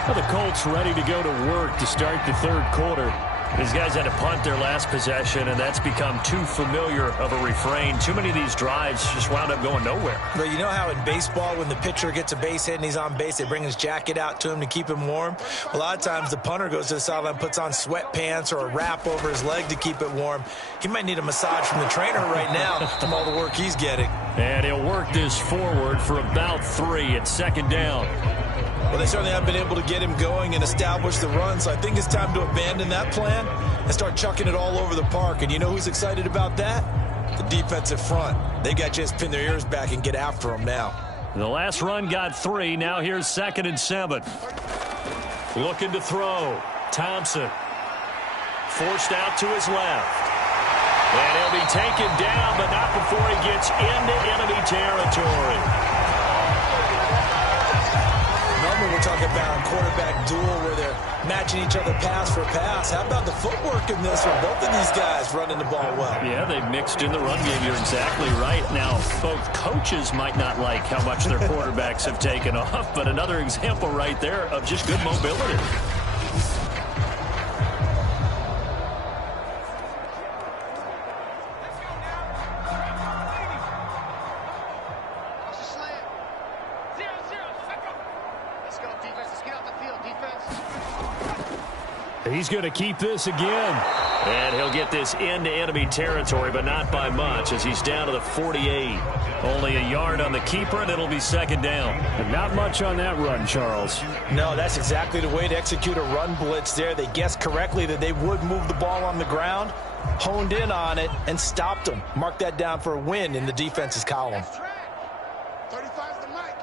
Well, the Colts ready to go to work to start the third quarter. These guys had to punt their last possession, and that's become too familiar of a refrain. Too many of these drives just wound up going nowhere. But you know how in baseball, when the pitcher gets a base hit and he's on base, they bring his jacket out to him to keep him warm? A lot of times the punter goes to the sideline, puts on sweatpants or a wrap over his leg to keep it warm. He might need a massage from the trainer right now from all the work he's getting. And he'll work this forward for about 3 at second down. Well, they certainly haven't been able to get him going and establish the run, so I think it's time to abandon that plan and start chucking it all over the park. And you know who's excited about that? The defensive front. They got to just pin their ears back and get after him now. The last run got 3. Now here's 2nd and 7. Looking to throw. Thompson. Forced out to his left. And he'll be taken down, but not before he gets into enemy territory. We're talking about a quarterback duel where they're matching each other pass for pass. How about the footwork in this one? Both of these guys running the ball well. Yeah, they've mixed in the run game. You're exactly right. Now, both coaches might not like how much their quarterbacks have taken off, but another example right there of just good mobility. He's going to keep this again. And he'll get this into enemy territory, but not by much as he's down to the 48. Only a yard on the keeper, and it'll be 2nd down. And not much on that run, Charles. No, that's exactly the way to execute a run blitz there. They guessed correctly that they would move the ball on the ground, honed in on it, and stopped them. Mark that down for a win in the defense's column. 35's the mic.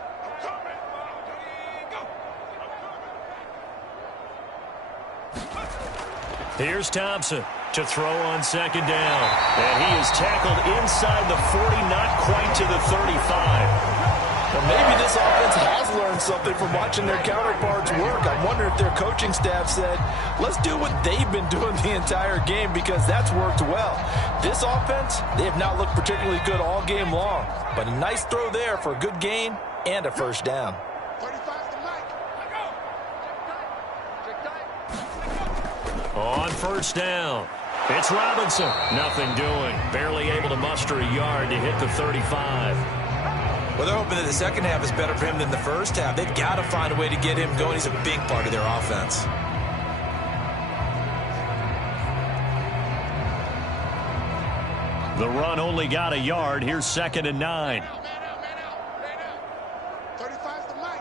Here's Thompson to throw on 2nd down. And he is tackled inside the 40, not quite to the 35. Well, maybe this offense has learned something from watching their counterparts work. I wonder if their coaching staff said, let's do what they've been doing the entire game because that's worked well. This offense, they have not looked particularly good all game long. But a nice throw there for a good gain and a first down. 35's the mic. On 1st down, it's Robinson. Nothing doing. Barely able to muster a yard to hit the 35. Well, they're hoping that the second half is better for him than the first half. They've got to find a way to get him going. He's a big part of their offense. The run only got a yard. Here's 2nd and 9. 35's the mic.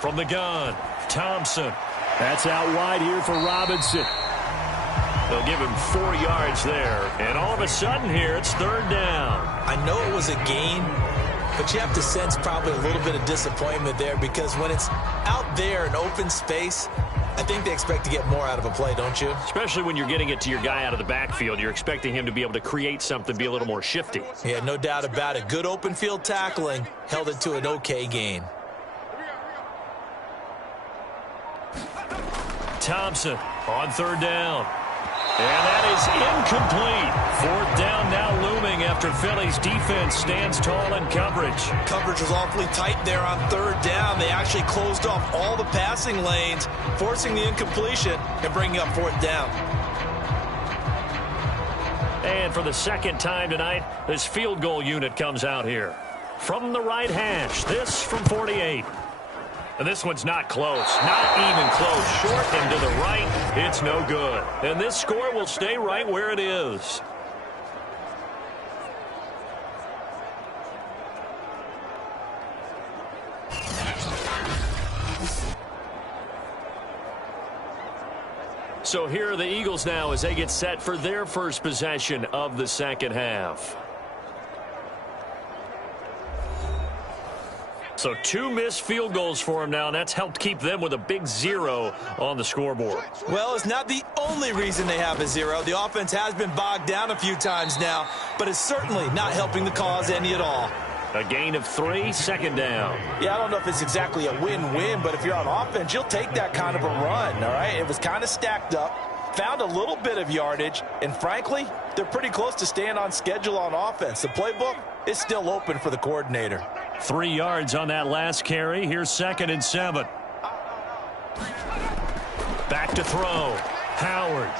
From the gun, Thompson. That's out wide here for Robinson. They'll give him 4 yards there. And all of a sudden here, it's 3rd down. I know it was a gain, but you have to sense probably a little bit of disappointment there because when it's out there in open space, I think they expect to get more out of a play, don't you? Especially when you're getting it to your guy out of the backfield. You're expecting him to be able to create something, be a little more shifty. Yeah, no doubt about it. Good open field tackling held it to an okay gain. Thompson on 3rd down. And that is incomplete. Fourth down now looming after Philly's defense stands tall in coverage. Coverage was awfully tight there on third down. They actually closed off all the passing lanes, forcing the incompletion and bringing up fourth down. And for the second time tonight, this field goal unit comes out here. From the right hash, this from 48. And this one's not close. Not even close. Short and to the right. It's no good. And this score will stay right where it is. So here are the Eagles now as they get set for their first possession of the second half. So 2 missed field goals for him now, and that's helped keep them with a big 0 on the scoreboard. Well, it's not the only reason they have a 0. The offense has been bogged down a few times now, but it's certainly not helping the cause any at all. A gain of 3, second down. Yeah, I don't know if it's exactly a win-win, but if you're on offense, you'll take that kind of a run, all right? It was kind of stacked up, found a little bit of yardage, and frankly, they're pretty close to staying on schedule on offense. The playbook is still open for the coordinator. 3 yards on that last carry. Here's 2nd and 7. Back to throw. Howard.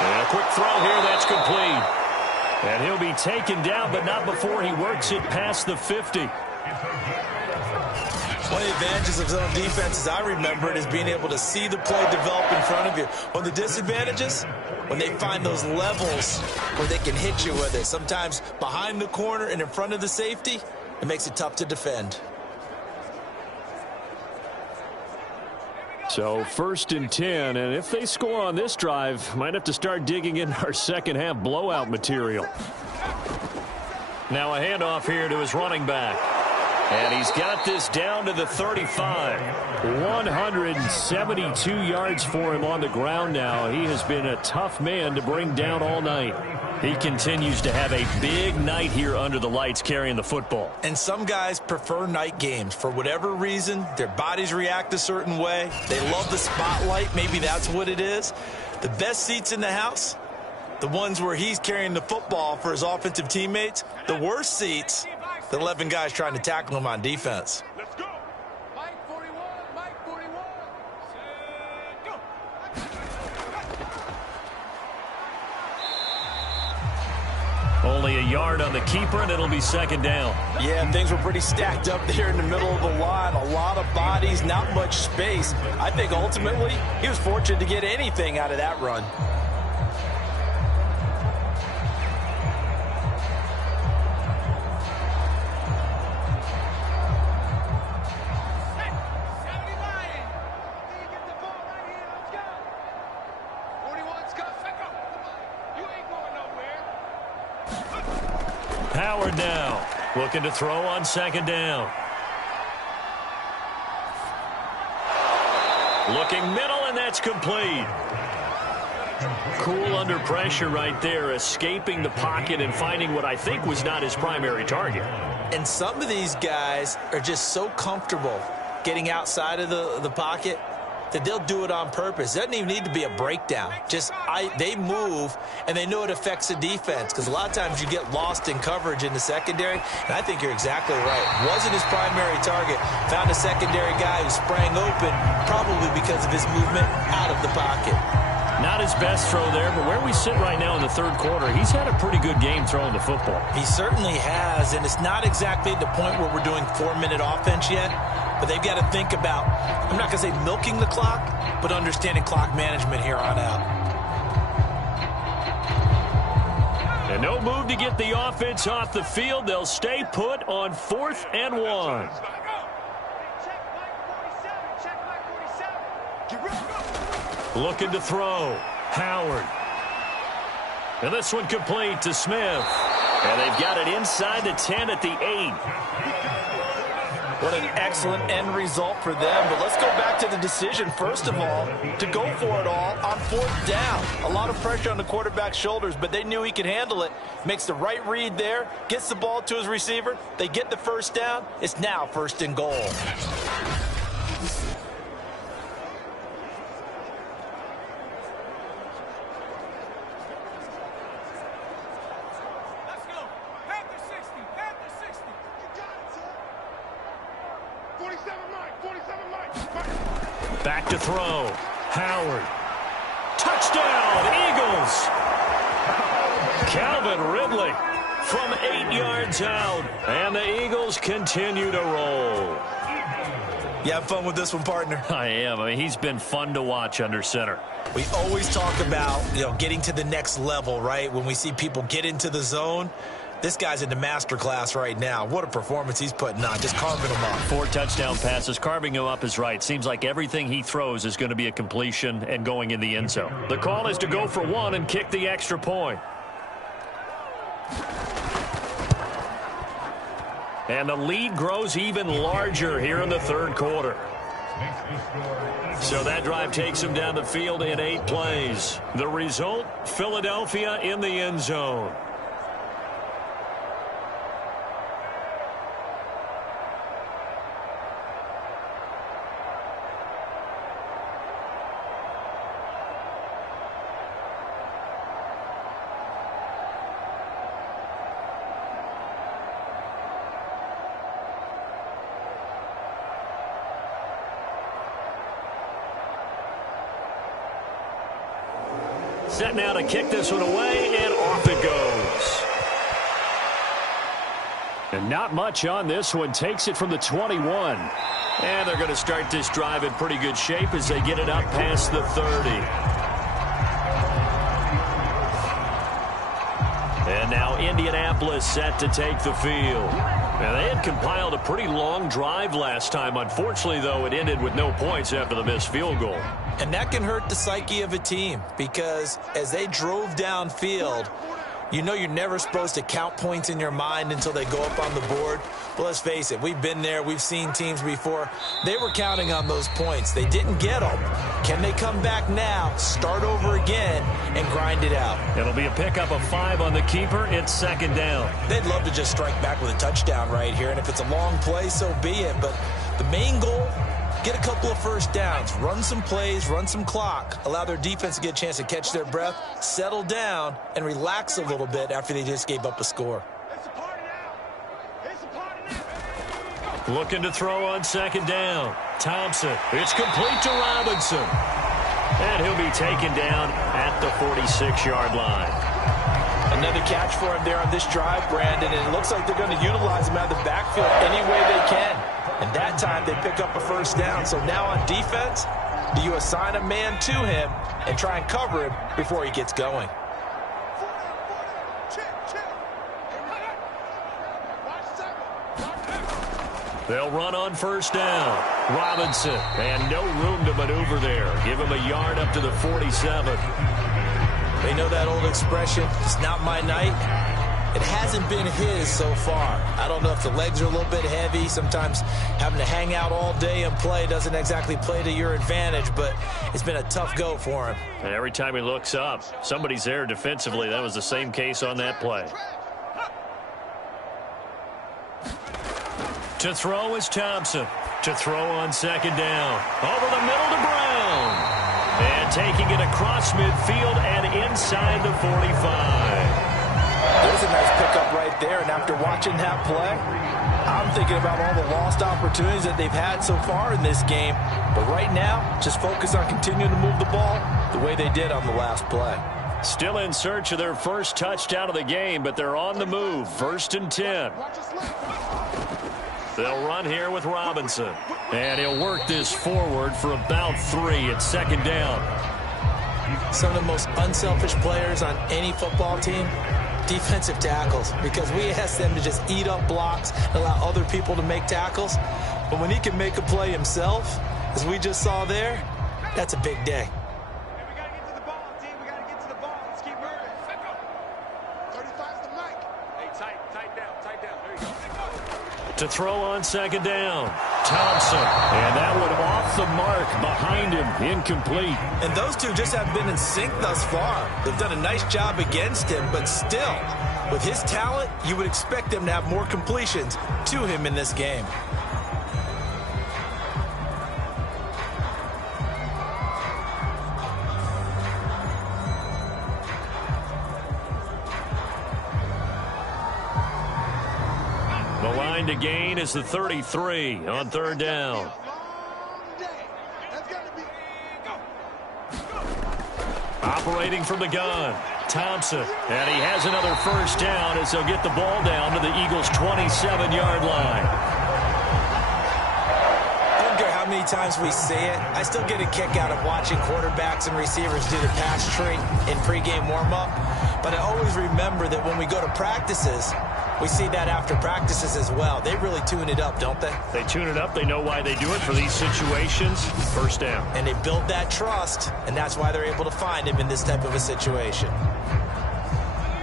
And a quick throw here. That's complete. And he'll be taken down, but not before he works it past the 50. One of the advantages of zone defenses, I remember it, is being able to see the play develop in front of you. One of the disadvantages, when they find those levels where they can hit you with it, sometimes behind the corner and in front of the safety, it makes it tough to defend. So 1st and 10, and if they score on this drive, might have to start digging in our second half blowout material. Now a handoff here to his running back. And he's got this down to the 35. 172 yards for him on the ground now. He has been a tough man to bring down all night. He continues to have a big night here under the lights carrying the football. And some guys prefer night games. For whatever reason, their bodies react a certain way. They love the spotlight. Maybe that's what it is. The best seats in the house, the ones where he's carrying the football for his offensive teammates. The worst seats, the 11 guys trying to tackle him on defense. Let's go. Mike 41, Mike 41. Set, go. Only a yard on the keeper, and it'll be second down. Yeah, things were pretty stacked up there in the middle of the line. A lot of bodies, not much space. I think ultimately he was fortunate to get anything out of that run. Howard now looking to throw on second down. Looking middle, and that's complete. Cool under pressure right there, escaping the pocket and finding what I think was not his primary target. And some of these guys are just so comfortable getting outside of the pocket that they'll do it on purpose. It doesn't even need to be a breakdown. They move, and they know it affects the defense, because a lot of times you get lost in coverage in the secondary, and I think you're exactly right. Wasn't his primary target. Found a secondary guy who sprang open, probably because of his movement out of the pocket. Not his best throw there, but where we sit right now in the third quarter, he's had a pretty good game throwing the football. He certainly has, and it's not exactly at the point where we're doing 4-minute offense yet, but they've got to think about, I'm not going to say milking the clock, but understanding clock management here on out. And no move to get the offense off the field. They'll stay put on 4th and 1. Looking to throw. Howard. And this one complete to Smith. And they've got it inside the 10 at the 8. What an excellent end result for them. But let's go back to the decision, first of all, to go for it all on 4th down. A lot of pressure on the quarterback's shoulders, but they knew he could handle it. Makes the right read there, gets the ball to his receiver. They get the first down. It's now 1st and goal. Back to throw. Howard. Touchdown, Eagles. Calvin Ridley from 8 yards out. And the Eagles continue to roll. You have fun with this one, partner? I am. I mean, he's been fun to watch under center. We always talk about, getting to the next level, right? When we see people get into the zone, this guy's in the master class right now. What a performance he's putting on, just carving them up. 4 touchdown passes. Carving him up is right. Seems like everything he throws is going to be a completion and going in the end zone. The call is to go for 1 and kick the extra point. And the lead grows even larger here in the third quarter. So that drive takes him down the field in 8 plays. The result, Philadelphia in the end zone. Set now to kick this one away, and off it goes. And not much on this one. Takes it from the 21. And they're going to start this drive in pretty good shape as they get it up past the 30. And now Indianapolis set to take the field. Now, they had compiled a pretty long drive last time. Unfortunately, though, it ended with no points after the missed field goal. And that can hurt the psyche of a team because as they drove downfield, you're never supposed to count points in your mind until they go up on the board. But let's face it, we've been there. We've seen teams before. They were counting on those points. They didn't get them. Can they come back now, start over again, and grind it out? It'll be a pickup of 5 on the keeper. It's second down. They'd love to just strike back with a touchdown right here. And if it's a long play, so be it. But the main goal, get a couple of first downs, run some plays, run some clock, allow their defense to get a chance to catch their breath, settle down, and relax a little bit after they just gave up a score. Looking to throw on second down. Thompson. It's complete to Robinson. And he'll be taken down at the 46-yard line. Another catch for him there on this drive, Brandon, and it looks like they're going to utilize him out of the backfield any way they can. And that time they pick up a first down. So now on defense, do you assign a man to him and try and cover him before he gets going? They'll run on first down. Robinson, and no room to maneuver there. Give him a yard up to the 47. They know that old expression, it's not my night. It hasn't been his so far. I don't know if the legs are a little bit heavy. Sometimes having to hang out all day and play doesn't exactly play to your advantage, but it's been a tough go for him. And every time he looks up, somebody's there defensively. That was the same case on that play. To throw is Thompson. To throw on second down. Over the middle to Brown. And taking it across midfield and inside the 45. There's a nice pickup right there, and after watching that play, I'm thinking about all the lost opportunities that they've had so far in this game. But right now, just focus on continuing to move the ball the way they did on the last play. Still in search of their first touchdown of the game, but they're on the move. 1st and 10. They'll run here with Robinson. And he'll work this forward for about 3 at second down. Some of the most unselfish players on any football team, defensive tackles, because we ask them to just eat up blocks and allow other people to make tackles. But when he can make a play himself, as we just saw there, that's a big day. We got to get to the ball, team. We got to get to the ball. Let's keep moving. 35's the mic. Hey, tight down. There you go. To throw on second down. Thompson. And that one off the mark behind him. Incomplete. And those two just haven't been in sync thus far. They've done a nice job against him, but still, with his talent, you would expect them to have more completions to him in this game. The to gain is the 33 on third down. That's got to be operating from the gun. Thompson. And he has another first down as they'll get the ball down to the Eagles' 27-yard line. I don't care how many times we say it, I still get a kick out of watching quarterbacks and receivers do the pass tree in pregame warm-up. But I always remember that when we go to practices, we see that after practices as well. They really tune it up, don't they? They tune it up. They know why they do it for these situations. First down. And they build that trust, and that's why they're able to find him in this type of a situation.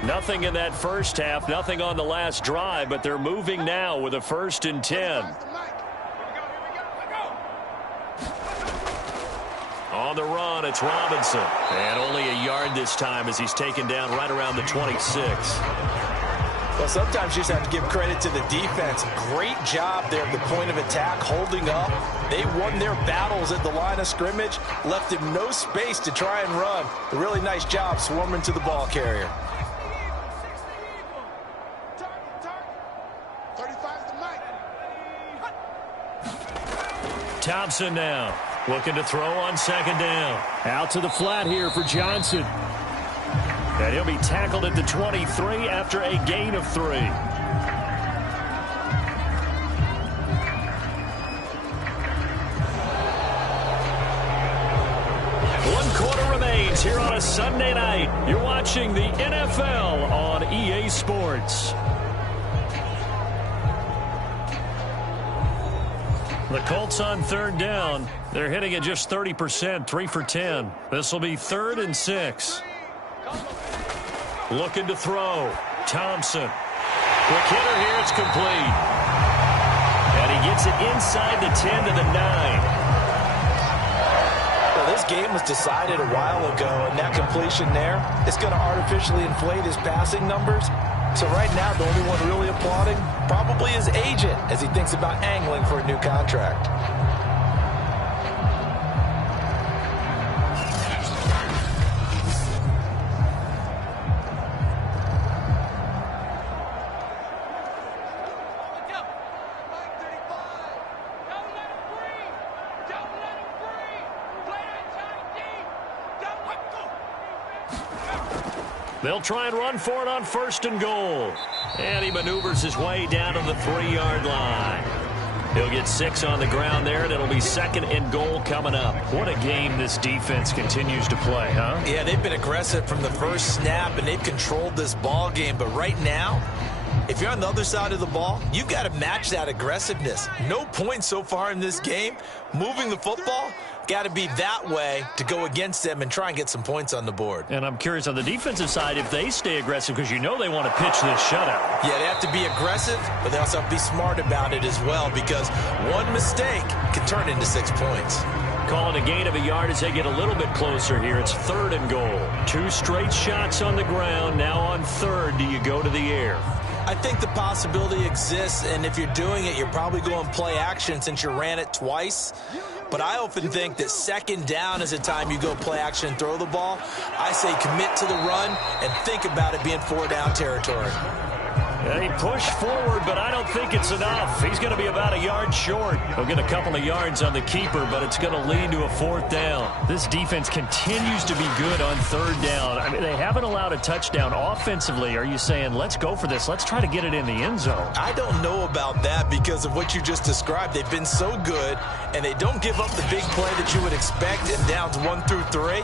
Nothing in that first half, nothing on the last drive, but they're moving now with a 1st and 10. On the run, it's Robinson. And only a yard this time as he's taken down right around the 26. Well, sometimes you just have to give credit to the defense. Great job there at the point of attack, holding up. They won their battles at the line of scrimmage, left him no space to try and run. A really nice job swarming to the ball carrier. 35's the mic. Thompson now looking to throw on 2nd down. Out to the flat here for Johnson. And he'll be tackled at the 23 after a gain of 3. 1 quarter remains here on a Sunday night. You're watching the NFL on EA Sports. The Colts on 3rd down. They're hitting at just 30%, 3 for 10. This will be 3rd and 6. Looking to throw. Thompson. Quick hitter here. It's complete. And he gets it inside the 10 to the 9. Well, this game was decided a while ago, and that completion there is going to artificially inflate his passing numbers. So right now, the only one really applauding probably his agent as he thinks about angling for a new contract. They'll try and run for it on 1st and goal. And he maneuvers his way down to the 3-yard line. He'll get 6 on the ground there, and it'll be 2nd and goal coming up. What a game this defense continues to play, huh? Yeah, they've been aggressive from the first snap, and they've controlled this ball game. But right now, if you're on the other side of the ball, you've got to match that aggressiveness. No points so far in this game. Moving the football, got to be that way to go against them and try and get some points on the board. And I'm curious on the defensive side if they stay aggressive, because you know they want to pitch this shutout. Yeah, they have to be aggressive, but they also have to be smart about it as well, because one mistake can turn into 6 points. Calling a gain of a yard as they get a little bit closer here. It's 3rd and goal. 2 straight shots on the ground. Now on 3rd, do you go to the air? I think the possibility exists, and if you're doing it, you're probably going play action since you ran it twice. But I often think that 2nd down is a time you go play action and throw the ball. I say commit to the run and think about it being 4-down territory. And he pushed forward, but I don't think it's enough. He's going to be about a yard short. He'll get a couple of yards on the keeper, but it's going to lead to a 4th down. This defense continues to be good on 3rd down. I mean, they haven't allowed a touchdown offensively. Are you saying, let's go for this? Let's try to get it in the end zone. I don't know about that because of what you just described. They've been so good, and they don't give up the big play that you would expect in downs 1 through 3.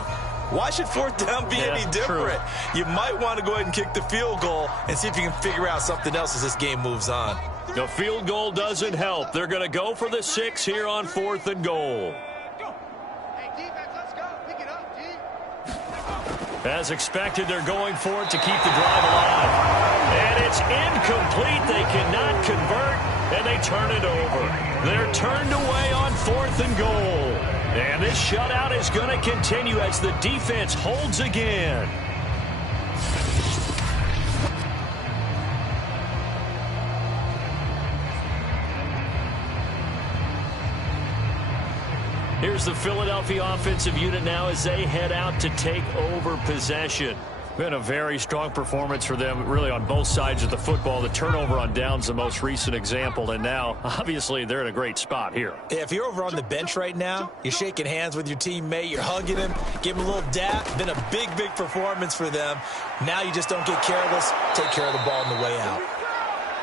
Why should 4th down be any different? True. You might want to go ahead and kick the field goal and see if you can figure out something else as this game moves on. The field goal doesn't help. They're going to go for the 6 here on 4th and goal. Hey, defense, let's go. Pick it up, D. As expected, they're going for it to keep the drive alive. And it's incomplete. They cannot convert, and they turn it over. They're turned away on 4th and goal. And this shutout is going to continue as the defense holds again. Here's the Philadelphia offensive unit now as they head out to take over possession. Been a very strong performance for them, really, on both sides of the football. The turnover on downs, the most recent example, and now, obviously, they're in a great spot here. Yeah, if you're over on the bench right now, you're shaking hands with your teammate, you're hugging him, give him a little dap. Been a big, big performance for them. Now you just don't get careless. Take care of the ball on the way out.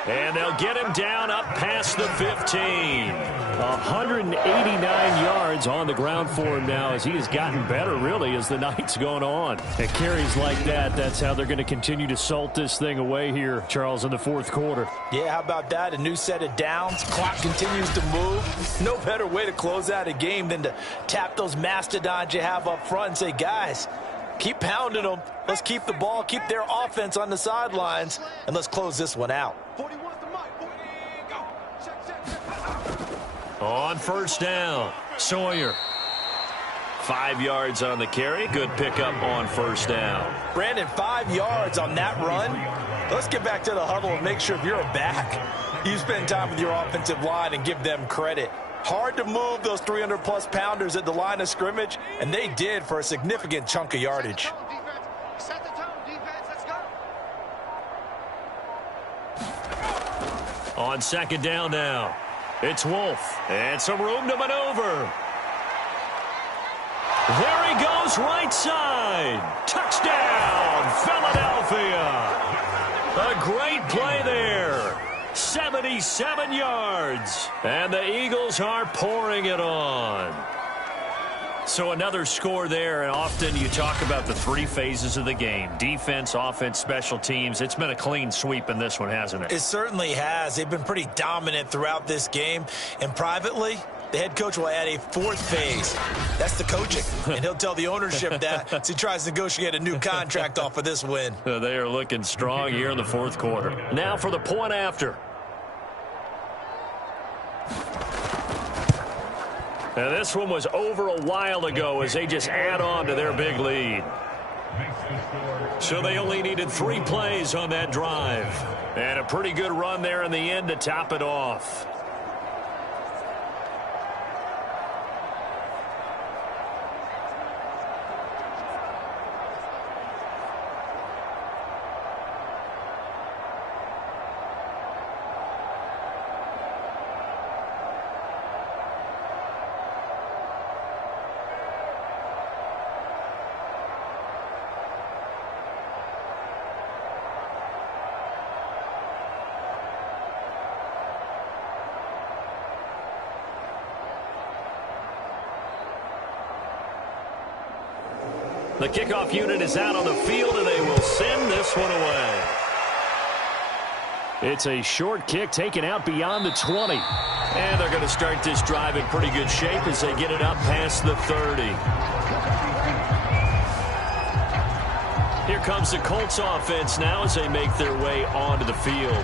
And they'll get him down up past the 15. 189 yards on the ground for him now as he has gotten better, really, as the night's going on. And carries like that, that's how they're going to continue to salt this thing away here, Charles, in the fourth quarter. Yeah, how about that? A new set of downs. Clock continues to move. No better way to close out a game than to tap those mastodons you have up front and say, guys, keep pounding them. Let's keep the ball, keep their offense on the sidelines, and let's close this one out. On first down, Sawyer. 5 yards on the carry. Good pickup on first down. Brandon, 5 yards on that run. Let's get back to the huddle and make sure if you're a back, you spend time with your offensive line and give them credit. Hard to move those 300-plus pounders at the line of scrimmage, and they did for a significant chunk of yardage. Set the tone, defense. Let's go. On second down now, it's Wolf, and some room to maneuver. There he goes, right side. Touchdown, Philadelphia. A great play there. 77 yards. And the Eagles are pouring it on. So another score there, and often you talk about the three phases of the game. Defense, offense, special teams. It's been a clean sweep in this one, hasn't it? It certainly has. They've been pretty dominant throughout this game. And privately, the head coach will add a fourth phase. That's the coaching. And he'll tell the ownership that as he tries to negotiate a new contract off of this win. They are looking strong here in the fourth quarter. Now for the point after. And this one was over a while ago as they just add on to their big lead. So they only needed 3 plays on that drive. And a pretty good run there in the end to top it off. The kickoff unit is out on the field, and they will send this one away. It's a short kick taken out beyond the 20. And they're going to start this drive in pretty good shape as they get it up past the 30. Here comes the Colts offense now as they make their way onto the field.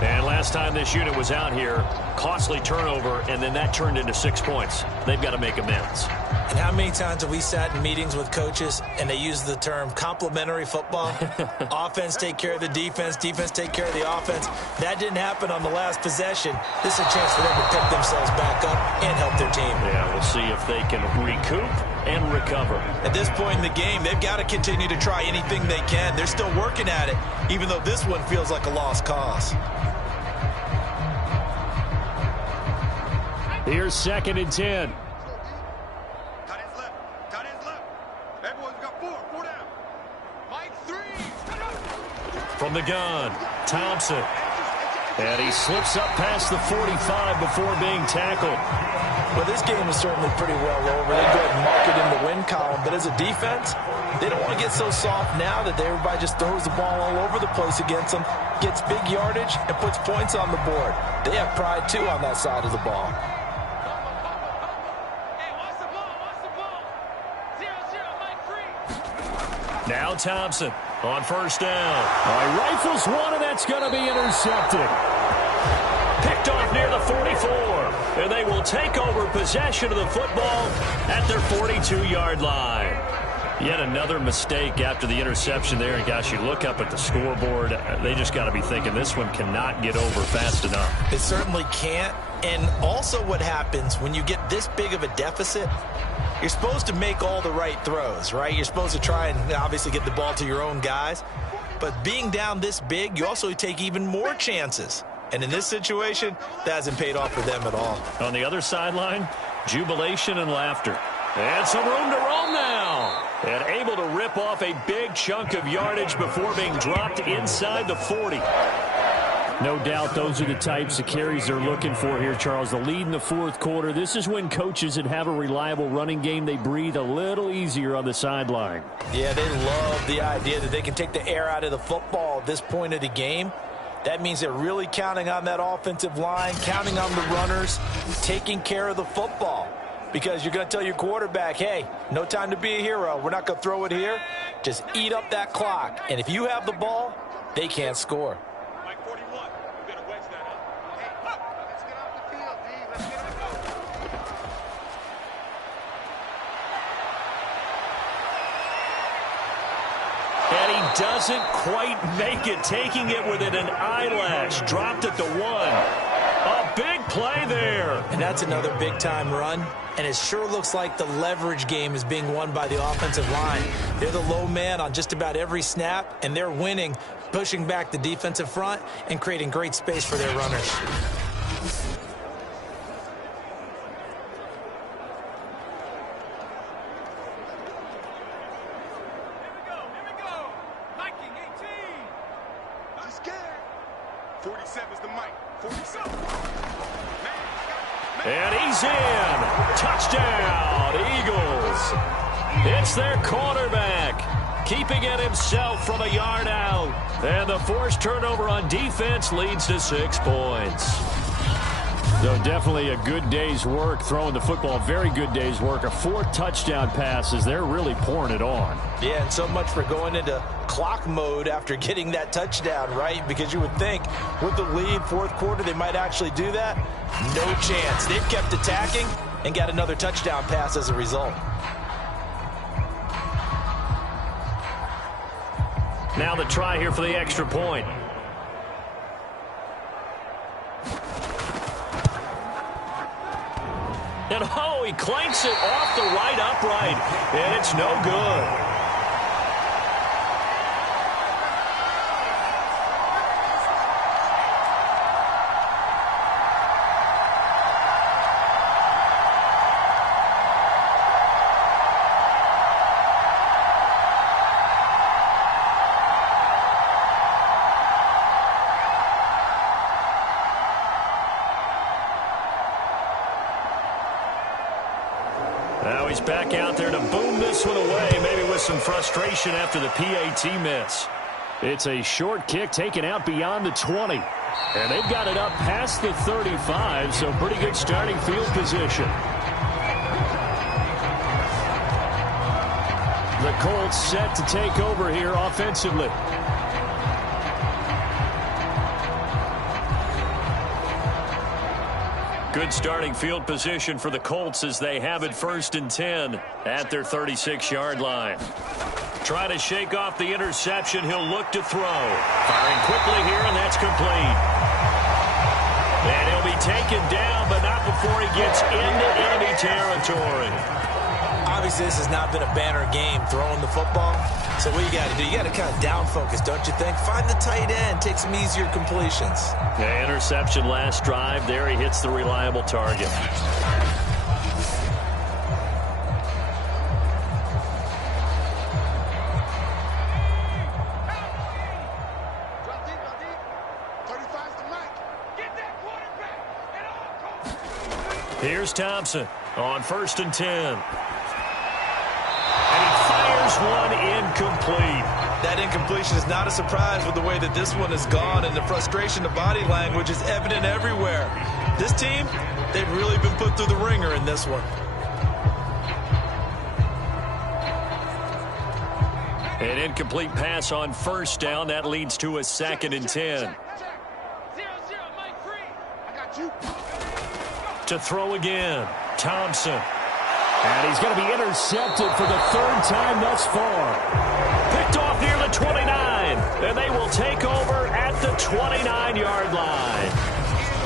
And last time this unit was out here, costly turnover, and then that turned into 6 points. They've got to make amends. And how many times have we sat in meetings with coaches and they use the term complementary football? Offense take care of the defense, defense take care of the offense. That didn't happen on the last possession. This is a chance for them to pick themselves back up and help their team. Yeah, we'll see if they can recoup and recover. At this point in the game, they've got to continue to try anything they can. They're still working at it, even though this one feels like a lost cause. Here's 2nd and 10. From the gun, Thompson. And he slips up past the 45 before being tackled. Well, this game is certainly pretty well over. They go ahead and mark it in the win column. But as a defense, they don't want to get so soft now that everybody just throws the ball all over the place against them, gets big yardage, and puts points on the board. They have pride, too, on that side of the ball. Now Thompson on first down. Rifles one, and that's going to be intercepted. Picked off near the 44. And they will take over possession of the football at their 42-yard line. Yet another mistake after the interception there. And, gosh, you look up at the scoreboard. They just got to be thinking this one cannot get over fast enough. It certainly can't. And also what happens when you get this big of a deficit, You're supposed to make all the right throws, right? You're supposed to try and obviously get the ball to your own guys. But being down this big, you also take even more chances. And in this situation, that hasn't paid off for them at all. On the other sideline, jubilation and laughter. And some room to roam now. And able to rip off a big chunk of yardage before being dropped inside the 40. No doubt those are the types of carries they're looking for here, Charles. The lead in the fourth quarter. This is when coaches that have a reliable running game, they breathe a little easier on the sideline. Yeah, they love the idea that they can take the air out of the football at this point of the game. That means they're really counting on that offensive line, counting on the runners, taking care of the football. Because you're going to tell your quarterback, hey, no time to be a hero. We're not going to throw it here. Just eat up that clock. And if you have the ball, they can't score. Mike 41, you got to wedge that up. Hey, let's get off the field, D. Let's get on the field. And he doesn't quite make it, taking it within an eyelash. Dropped at the 1. A big play there. And that's another big-time run. And it sure looks like the leverage game is being won by the offensive line. They're the low man on just about every snap, and they're winning, pushing back the defensive front and creating great space for their runners. Here we go. Viking 18. She's scared. 47 is the mic. 47. And he's in. Touchdown, Eagles. It's their quarterback, keeping it himself from a yard out. And the forced turnover on defense leads to 6 points. So definitely a good day's work throwing the football. Very good day's work. A 4th touchdown passes. They're really pouring it on. Yeah, and so much for going into clock mode after getting that touchdown, right? Because you would think with the lead, fourth quarter, they might actually do that. No chance. They've kept attacking and got another touchdown pass as a result. Now the try here for the extra point. And oh, he clanks it off the right upright, and it's no good. Now he's back out there to boom this one away, maybe with some frustration after the PAT miss. It's a short kick taken out beyond the 20. And they've got it up past the 35, so pretty good starting field position. The Colts set to take over here offensively. Good starting field position for the Colts as they have it 1st and 10 at their 36-yard line. Trying to shake off the interception. He'll look to throw. Firing quickly here, and that's complete. And he'll be taken down, but not before he gets into enemy territory. Obviously, this has not been a banner game throwing the football. So what you got to do, you got to kind of down focus, don't you think? Find the tight end, take some easier completions. The interception last drive. There he hits the reliable target. Drop deep, drop deep. 35's the mic. Get that quarterback. Here's Thompson on 1st and 10. And he fires one incomplete. That incompletion is not a surprise with the way that this one has gone, and the frustration, the body language is evident everywhere. This team, they've really been put through the ringer in this one. An incomplete pass on 1st down. That leads to a 2nd and 10. Check. 0-0, Mike free. I got you. To throw again, Thompson. And he's going to be intercepted for the 3rd time thus far. Picked off near the 29. And they will take over at the 29-yard line.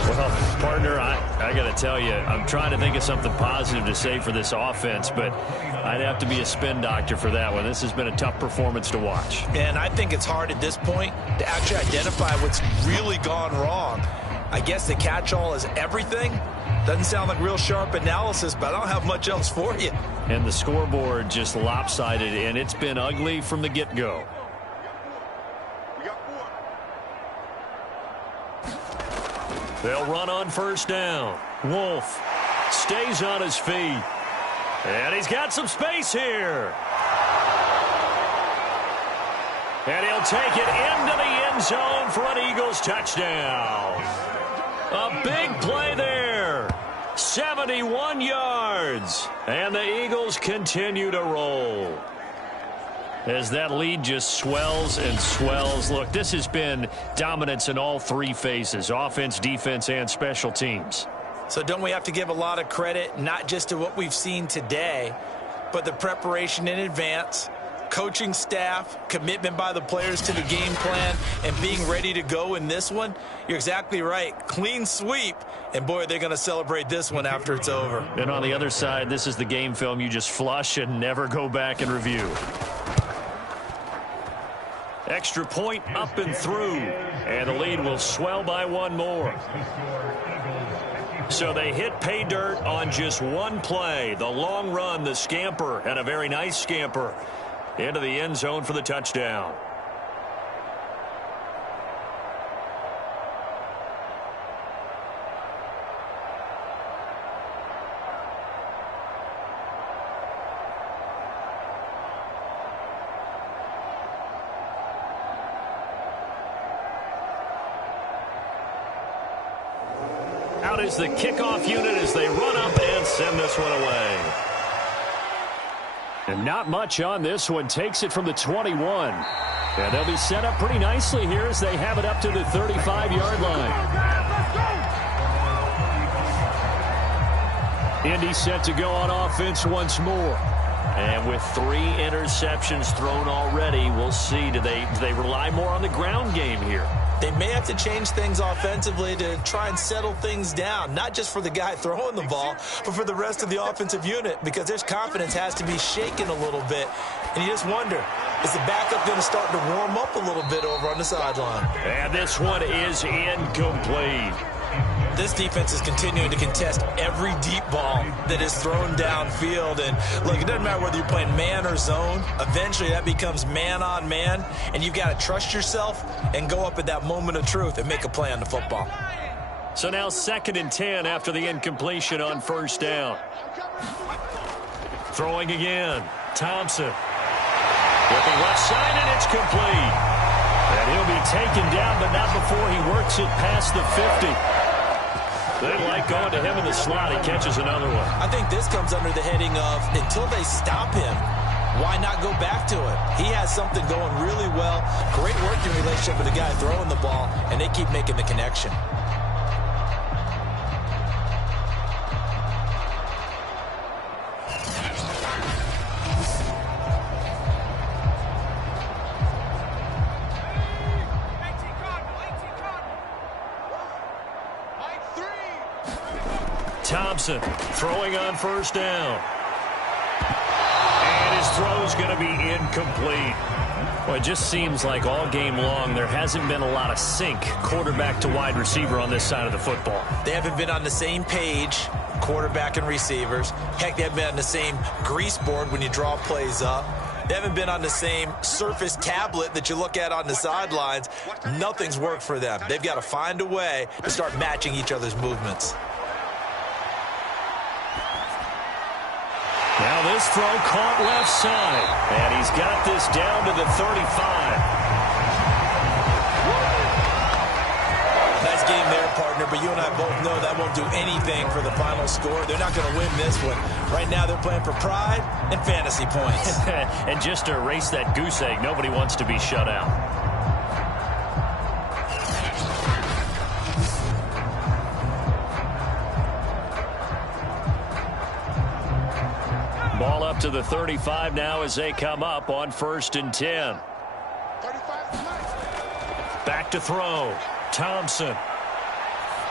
Well, partner, I got to tell you, I'm trying to think of something positive to say for this offense, but I'd have to be a spin doctor for that one. This has been a tough performance to watch. And I think it's hard at this point to actually identify what's really gone wrong. I guess the catch-all is everything. Doesn't sound like real sharp analysis, but I don't have much else for you. And the scoreboard just lopsided, and it's been ugly from the get-go. They'll run on first down. Wolf stays on his feet. And he's got some space here. And he'll take it into the end zone for an Eagles touchdown. A big play there. 71 yards. And the Eagles continue to roll. As that lead just swells and swells. Look, this has been dominance in all three phases, offense, defense, and special teams. So don't we have to give a lot of credit, not just to what we've seen today, but the preparation in advance, coaching staff, commitment by the players to the game plan, and being ready to go in this one? You're exactly right. Clean sweep. And, boy, they're going to celebrate this one after it's over. And on the other side, this is the game film you just flush and never go back and review. Extra point up and through. And the lead will swell by one more. So they hit pay dirt on just one play. The long run, the scamper, and a very nice scamper into the end zone for the touchdown. Out is the kickoff unit as they run up and send this one away. And not much on this one. Takes it from the 21. And they'll be set up pretty nicely here as they have it up to the 35-yard line. Indy set to go on offense once more. And with 3 interceptions thrown already, we'll see. Do they rely more on the ground game here? They may have to change things offensively to try and settle things down, not just for the guy throwing the ball, but for the rest of the offensive unit, because their confidence has to be shaken a little bit. And you just wonder, is the backup going to start to warm up a little bit over on the sideline? And this one is incomplete. This defense is continuing to contest every deep ball that is thrown downfield. And, look, it doesn't matter whether you're playing man or zone. Eventually, that becomes man-on-man, and you've got to trust yourself and go up at that moment of truth and make a play on the football. So now 2nd and 10 after the incompletion on first down. Throwing again. Thompson. Looking left side, and it's complete. And he'll be taken down, but not before he works it past the 50. They like going to him in the slot. He catches another one. I think this comes under the heading of, until they stop him, why not go back to it? He has something going really well. Great working relationship with the guy throwing the ball, and they keep making the connection. Thompson throwing on first down. And his throw's going to be incomplete. Well, it just seems like all game long there hasn't been a lot of sync quarterback to wide receiver on this side of the football. They haven't been on the same page, quarterback and receivers. Heck, they haven't been on the same grease board when you draw plays up. They haven't been on the same Surface tablet that you look at on the sidelines. Nothing's worked for them. They've got to find a way to start matching each other's movements. Now this throw caught left side. And he's got this down to the 35. Nice game there, partner, but you and I both know that won't do anything for the final score. They're not going to win this one. Right now they're playing for pride and fantasy points. And just to erase that goose egg, nobody wants to be shut out. Ball up to the 35 now as they come up on 1st and 10. Back to throw. Thompson.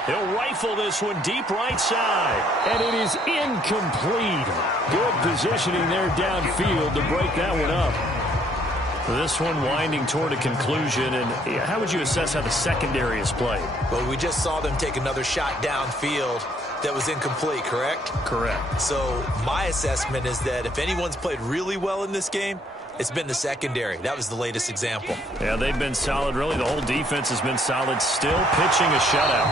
He'll rifle this one deep right side. And it is incomplete. Good positioning there downfield to break that one up. This one winding toward a conclusion. And how would you assess how the secondary is played? Well, we just saw them take another shot downfield that was incomplete, correct? Correct. So my assessment is that if anyone's played really well in this game, it's been the secondary. That was the latest example. Yeah, they've been solid. Really, the whole defense has been solid. Still pitching a shutout.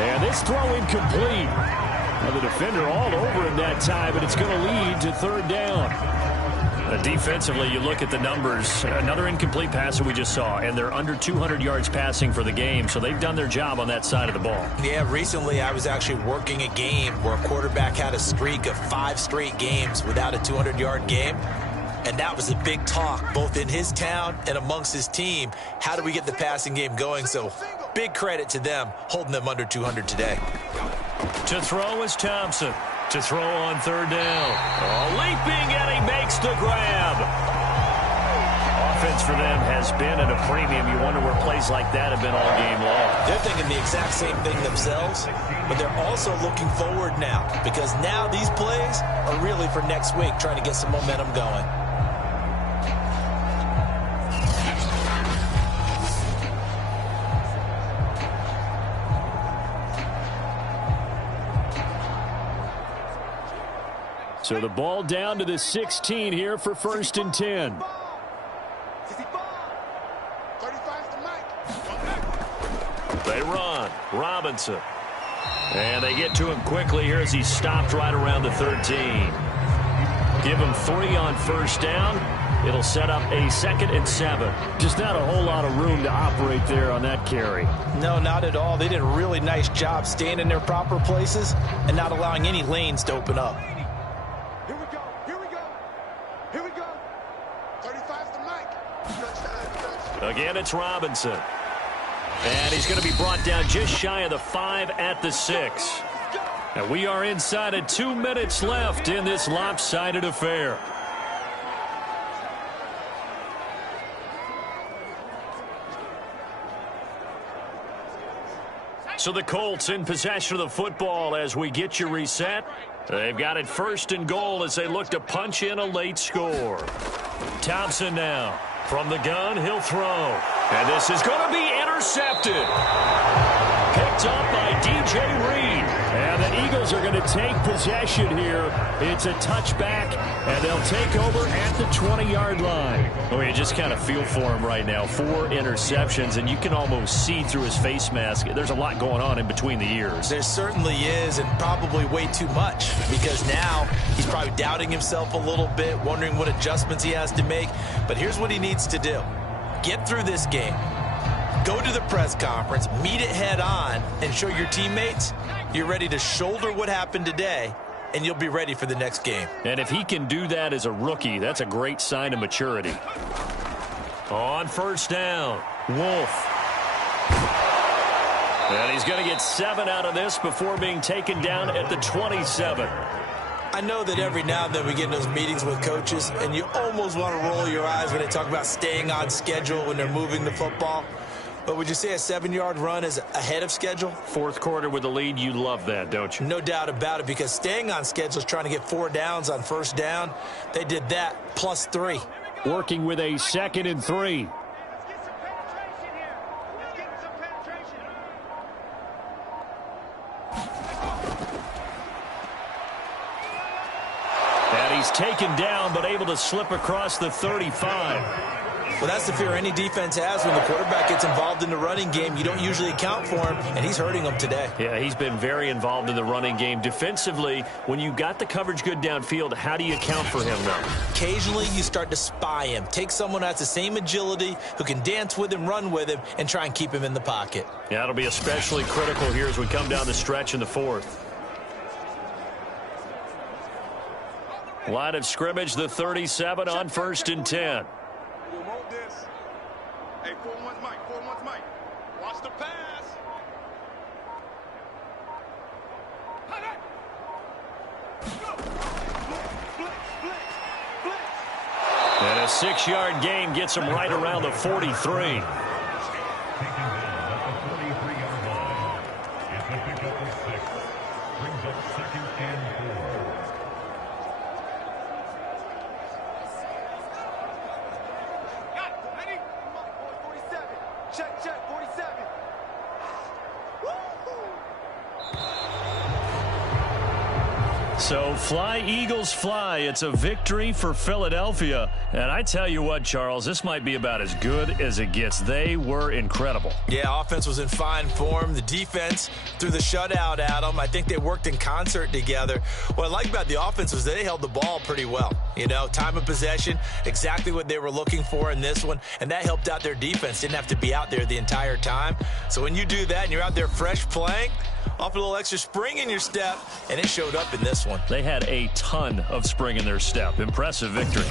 And this throw incomplete. Now the defender all over him that time, but it's going to lead to third down. Defensively, you look at the numbers. Another incomplete pass that we just saw, and they're under 200 yards passing for the game, so they've done their job on that side of the ball. Yeah, recently I was actually working a game where a quarterback had a streak of 5 straight games without a 200-yard game. And that was a big talk, both in his town and amongst his team. How do we get the passing game going? So big credit to them, holding them under 200 today. To throw is Thompson. To throw on third down. Oh, leaping, and he makes the grab. Offense for them has been at a premium. You wonder where plays like that have been all game long. They're thinking the exact same thing themselves, but they're also looking forward now, because now these plays are really for next week, trying to get some momentum going. So the ball down to the 16 here for 1st and 10. They run. Robinson. And they get to him quickly here as he stopped right around the 13. Give him 3 on first down. It'll set up a 2nd and 7. Just not a whole lot of room to operate there on that carry. No, not at all. They did a really nice job staying in their proper places and not allowing any lanes to open up. Here we go. Here we go. Here we go. 35's the mic. Again, it's Robinson. And he's going to be brought down just shy of the 5 at the 6. And we are inside of 2 minutes left in this lopsided affair. So the Colts in possession of the football as we get you reset. They've got it 1st and goal as they look to punch in a late score. Thompson now. From the gun, he'll throw. And this is going to be intercepted. Picked up by D.J. Reed. And the Eagles are going to take possession here. It's a touchback, and they'll take over at the 20-yard line. Oh, you just kind of feel for him right now. 4 interceptions, and you can almost see through his face mask. There's a lot going on in between the ears. There certainly is, and probably way too much, because now he's probably doubting himself a little bit, wondering what adjustments he has to make. But here's what he needs to do. Get through this game. Go to the press conference, meet it head on, and show your teammates you're ready to shoulder what happened today, and you'll be ready for the next game. And if he can do that as a rookie, that's a great sign of maturity. On first down, Wolf. And he's going to get 7 out of this before being taken down at the 27. I know that every now and then we get in those meetings with coaches, and you almost want to roll your eyes when they talk about staying on schedule when they're moving the football. But would you say a 7-yard run is ahead of schedule? 4th quarter with the lead, you love that, don't you? No doubt about it, because staying on schedule is trying to get 4 downs on first down. They did that plus 3. Working with a 2nd and 3. Let's get some penetration here. Let's get some penetration. And he's taken down, but able to slip across the 35. Well, that's the fear any defense has when the quarterback gets involved in the running game. You don't usually account for him, and he's hurting them today. Yeah, he's been very involved in the running game. Defensively, when you got the coverage good downfield, how do you account for him, though? Occasionally, you start to spy him. Take someone who has the same agility, who can dance with him, run with him, and try and keep him in the pocket. Yeah, it'll be especially critical here as we come down the stretch in the 4th. Line of scrimmage, the 37 on 1st and 10. We'll hold this. Hey, 4-1's Mike. 4-1's Mike. Watch the pass. And a 6-yard gain gets him right around the 43. So fly, Eagles, fly. It's a victory for Philadelphia. And I tell you what, Charles, this might be about as good as it gets. They were incredible. Yeah, offense was in fine form. The defense threw the shutout at them. I think they worked in concert together. What I like about the offense was they held the ball pretty well. You know, time of possession, exactly what they were looking for in this one, and that helped out their defense. Didn't have to be out there the entire time. So when you do that and you're out there fresh playing, off a little extra spring in your step, and it showed up in this one. They had a ton of spring in their step. Impressive victory.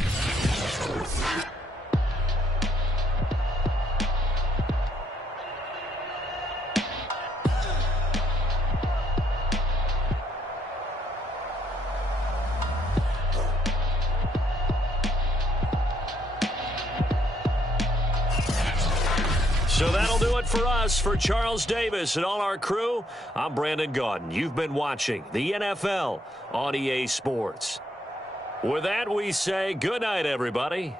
So that'll do it for us. For Charles Davis and all our crew, I'm Brandon Gaudin. You've been watching the NFL on EA Sports. With that, we say good night, everybody.